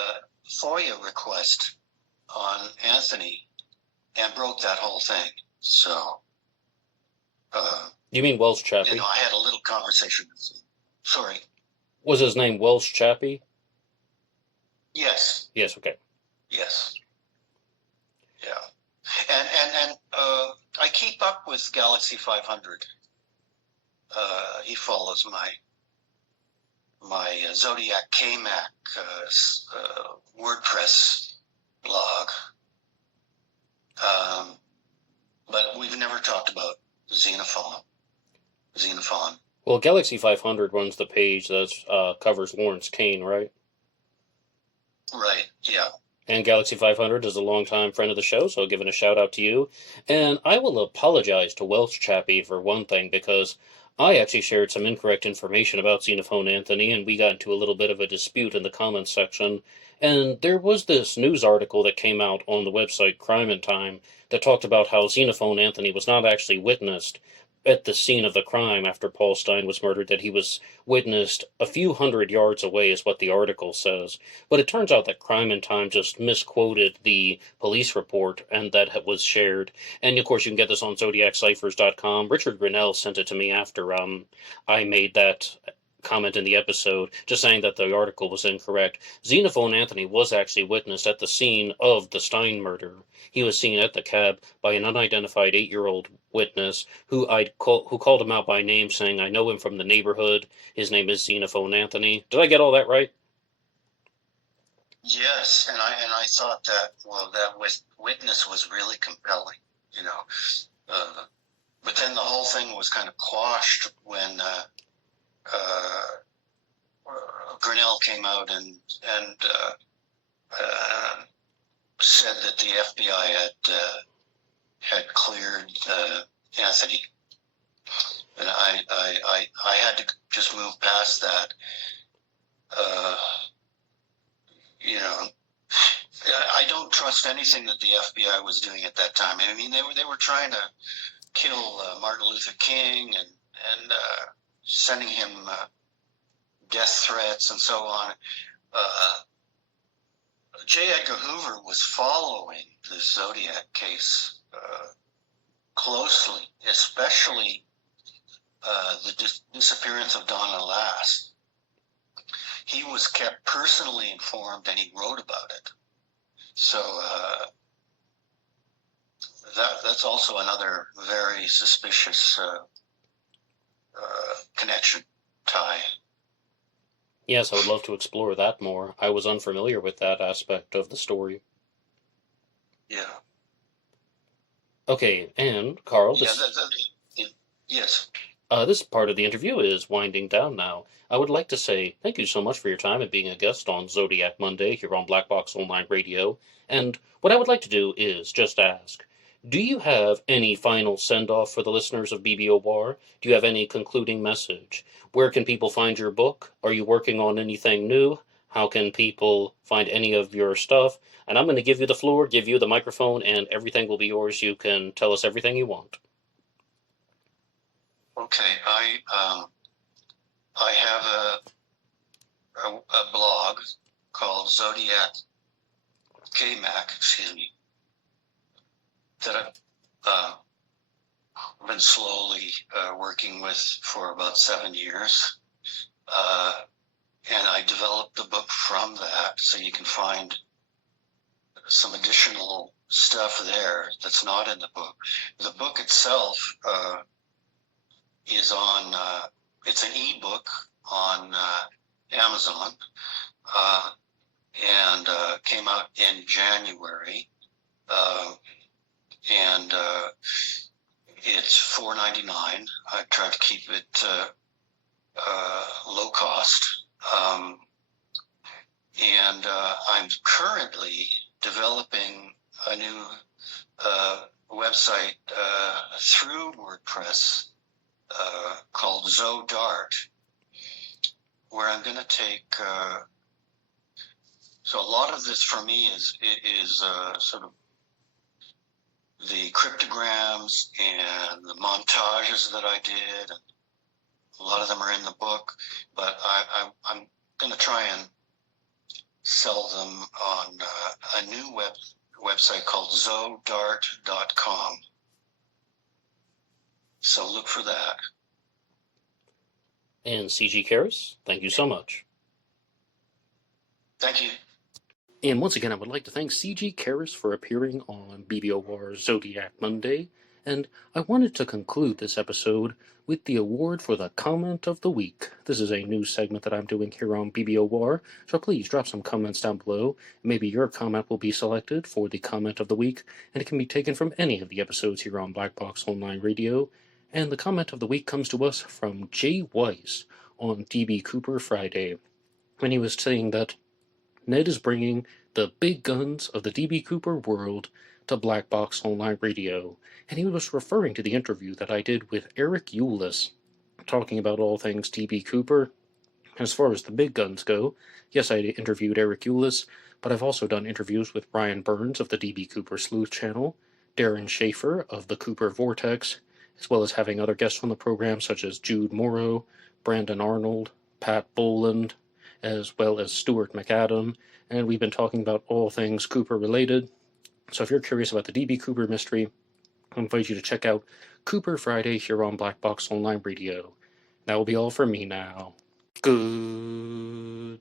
FOIA request on Anthony and broke that whole thing. So you mean Welsh Chappie? I had a little conversation with him. Sorry. Was his name Welsh Chappie? Yes. Yes, okay. Yes. Yeah. And I keep up with Galaxy 500. He follows my Zodiac KMac WordPress blog. But we've never talked about Xenophon. Well, Galaxy 500 runs the page that covers Lawrence Kane, right? Right, yeah. And Galaxy 500 is a longtime friend of the show, so giving a shout out to you. And I will apologize to Welsh Chappie for one thing, because I actually shared some incorrect information about Xenophon Anthony, and we got into a little bit of a dispute in the comments section. And there was this news article that came out on the website Crime and Time that talked about how Xenophon Anthony was not actually witnessed at the scene of the crime after Paul Stein was murdered, that he was witnessed a few hundred yards away, is what the article says. But it turns out that Crime and Time just misquoted the police report, and that was shared. And of course, you can get this on ZodiacCiphers.com. Richard Grinnell sent it to me after I made that comment in the episode, just saying that the article was incorrect. Xenophon Anthony was actually witnessed at the scene of the Stein murder. He was seen at the cab by an unidentified 8-year-old witness who called him out by name, saying, "I know him from the neighborhood. His name is Xenophon Anthony." Did I get all that right? Yes, and I thought that that witness was really compelling, but then the whole thing was kind of quashed when Grinnell came out and said that the FBI had cleared Anthony, and I had to just move past that. I don't trust anything that the FBI was doing at that time. I mean, they were trying to kill Martin Luther King and sending him death threats and so on. J. Edgar Hoover was following the Zodiac case closely, especially the disappearance of Donna Lass. He was kept personally informed, and he wrote about it. So that's also another very suspicious connection, tie. Yes, I would love to explore that more. I was unfamiliar with that aspect of the story. Yeah. Okay, and Carl, yes. This part of the interview is winding down now. I would like to say thank you so much for your time and being a guest on Zodiac Monday here on Black Box Online Radio. And what I would like to do is just ask, do you have any final send-off for the listeners of BBOR? Do you have any concluding message? Where can people find your book? Are you working on anything new? How can people find any of your stuff? And I'm going to give you the floor, give you the microphone, and everything will be yours. You can tell us everything you want. Okay, I have a blog called Zodiac KMac, that I've been slowly working with for about 7 years, and I developed the book from that, so you can find some additional stuff there that's not in the book. The book itself is on, it's an ebook on Amazon, and came out in January, and it's $4.99. I try to keep it low cost, and I'm currently developing a new website through WordPress called Zodart, where I'm going to take. So a lot of this for me is sort of the cryptograms and the montages that I did. A lot of them are in the book, but I'm going to try and sell them on a new website called Zodart.com. So look for that. And C.G. Karras, thank you so much. Thank you. And once again, I would like to thank C.G. Karras for appearing on BBOR's Zodiac Monday, and I wanted to conclude this episode with the award for the Comment of the Week. This is a new segment that I'm doing here on BBOR, so please drop some comments down below. Maybe your comment will be selected for the Comment of the Week, and it can be taken from any of the episodes here on Black Box Online Radio. And the Comment of the Week comes to us from Jay Weiss on DB Cooper Friday, when he was saying that Ned is bringing the big guns of the DB Cooper world to Black Box Online Radio, and he was referring to the interview that I did with Eric Eulis, talking about all things DB Cooper. As far as the big guns go, yes, I interviewed Eric Eulis, but I've also done interviews with Brian Burns of the DB Cooper Sleuth channel, Darren Schaefer of the Cooper Vortex, as well as having other guests on the program such as Jude Morrow, Brandon Arnold, Pat Boland, as well as Stuart McAdam, and we've been talking about all things Cooper related. So if you're curious about the DB Cooper mystery, I invite you to check out Cooper Friday here on Black Box Online Radio. That will be all for me now. Goodbye.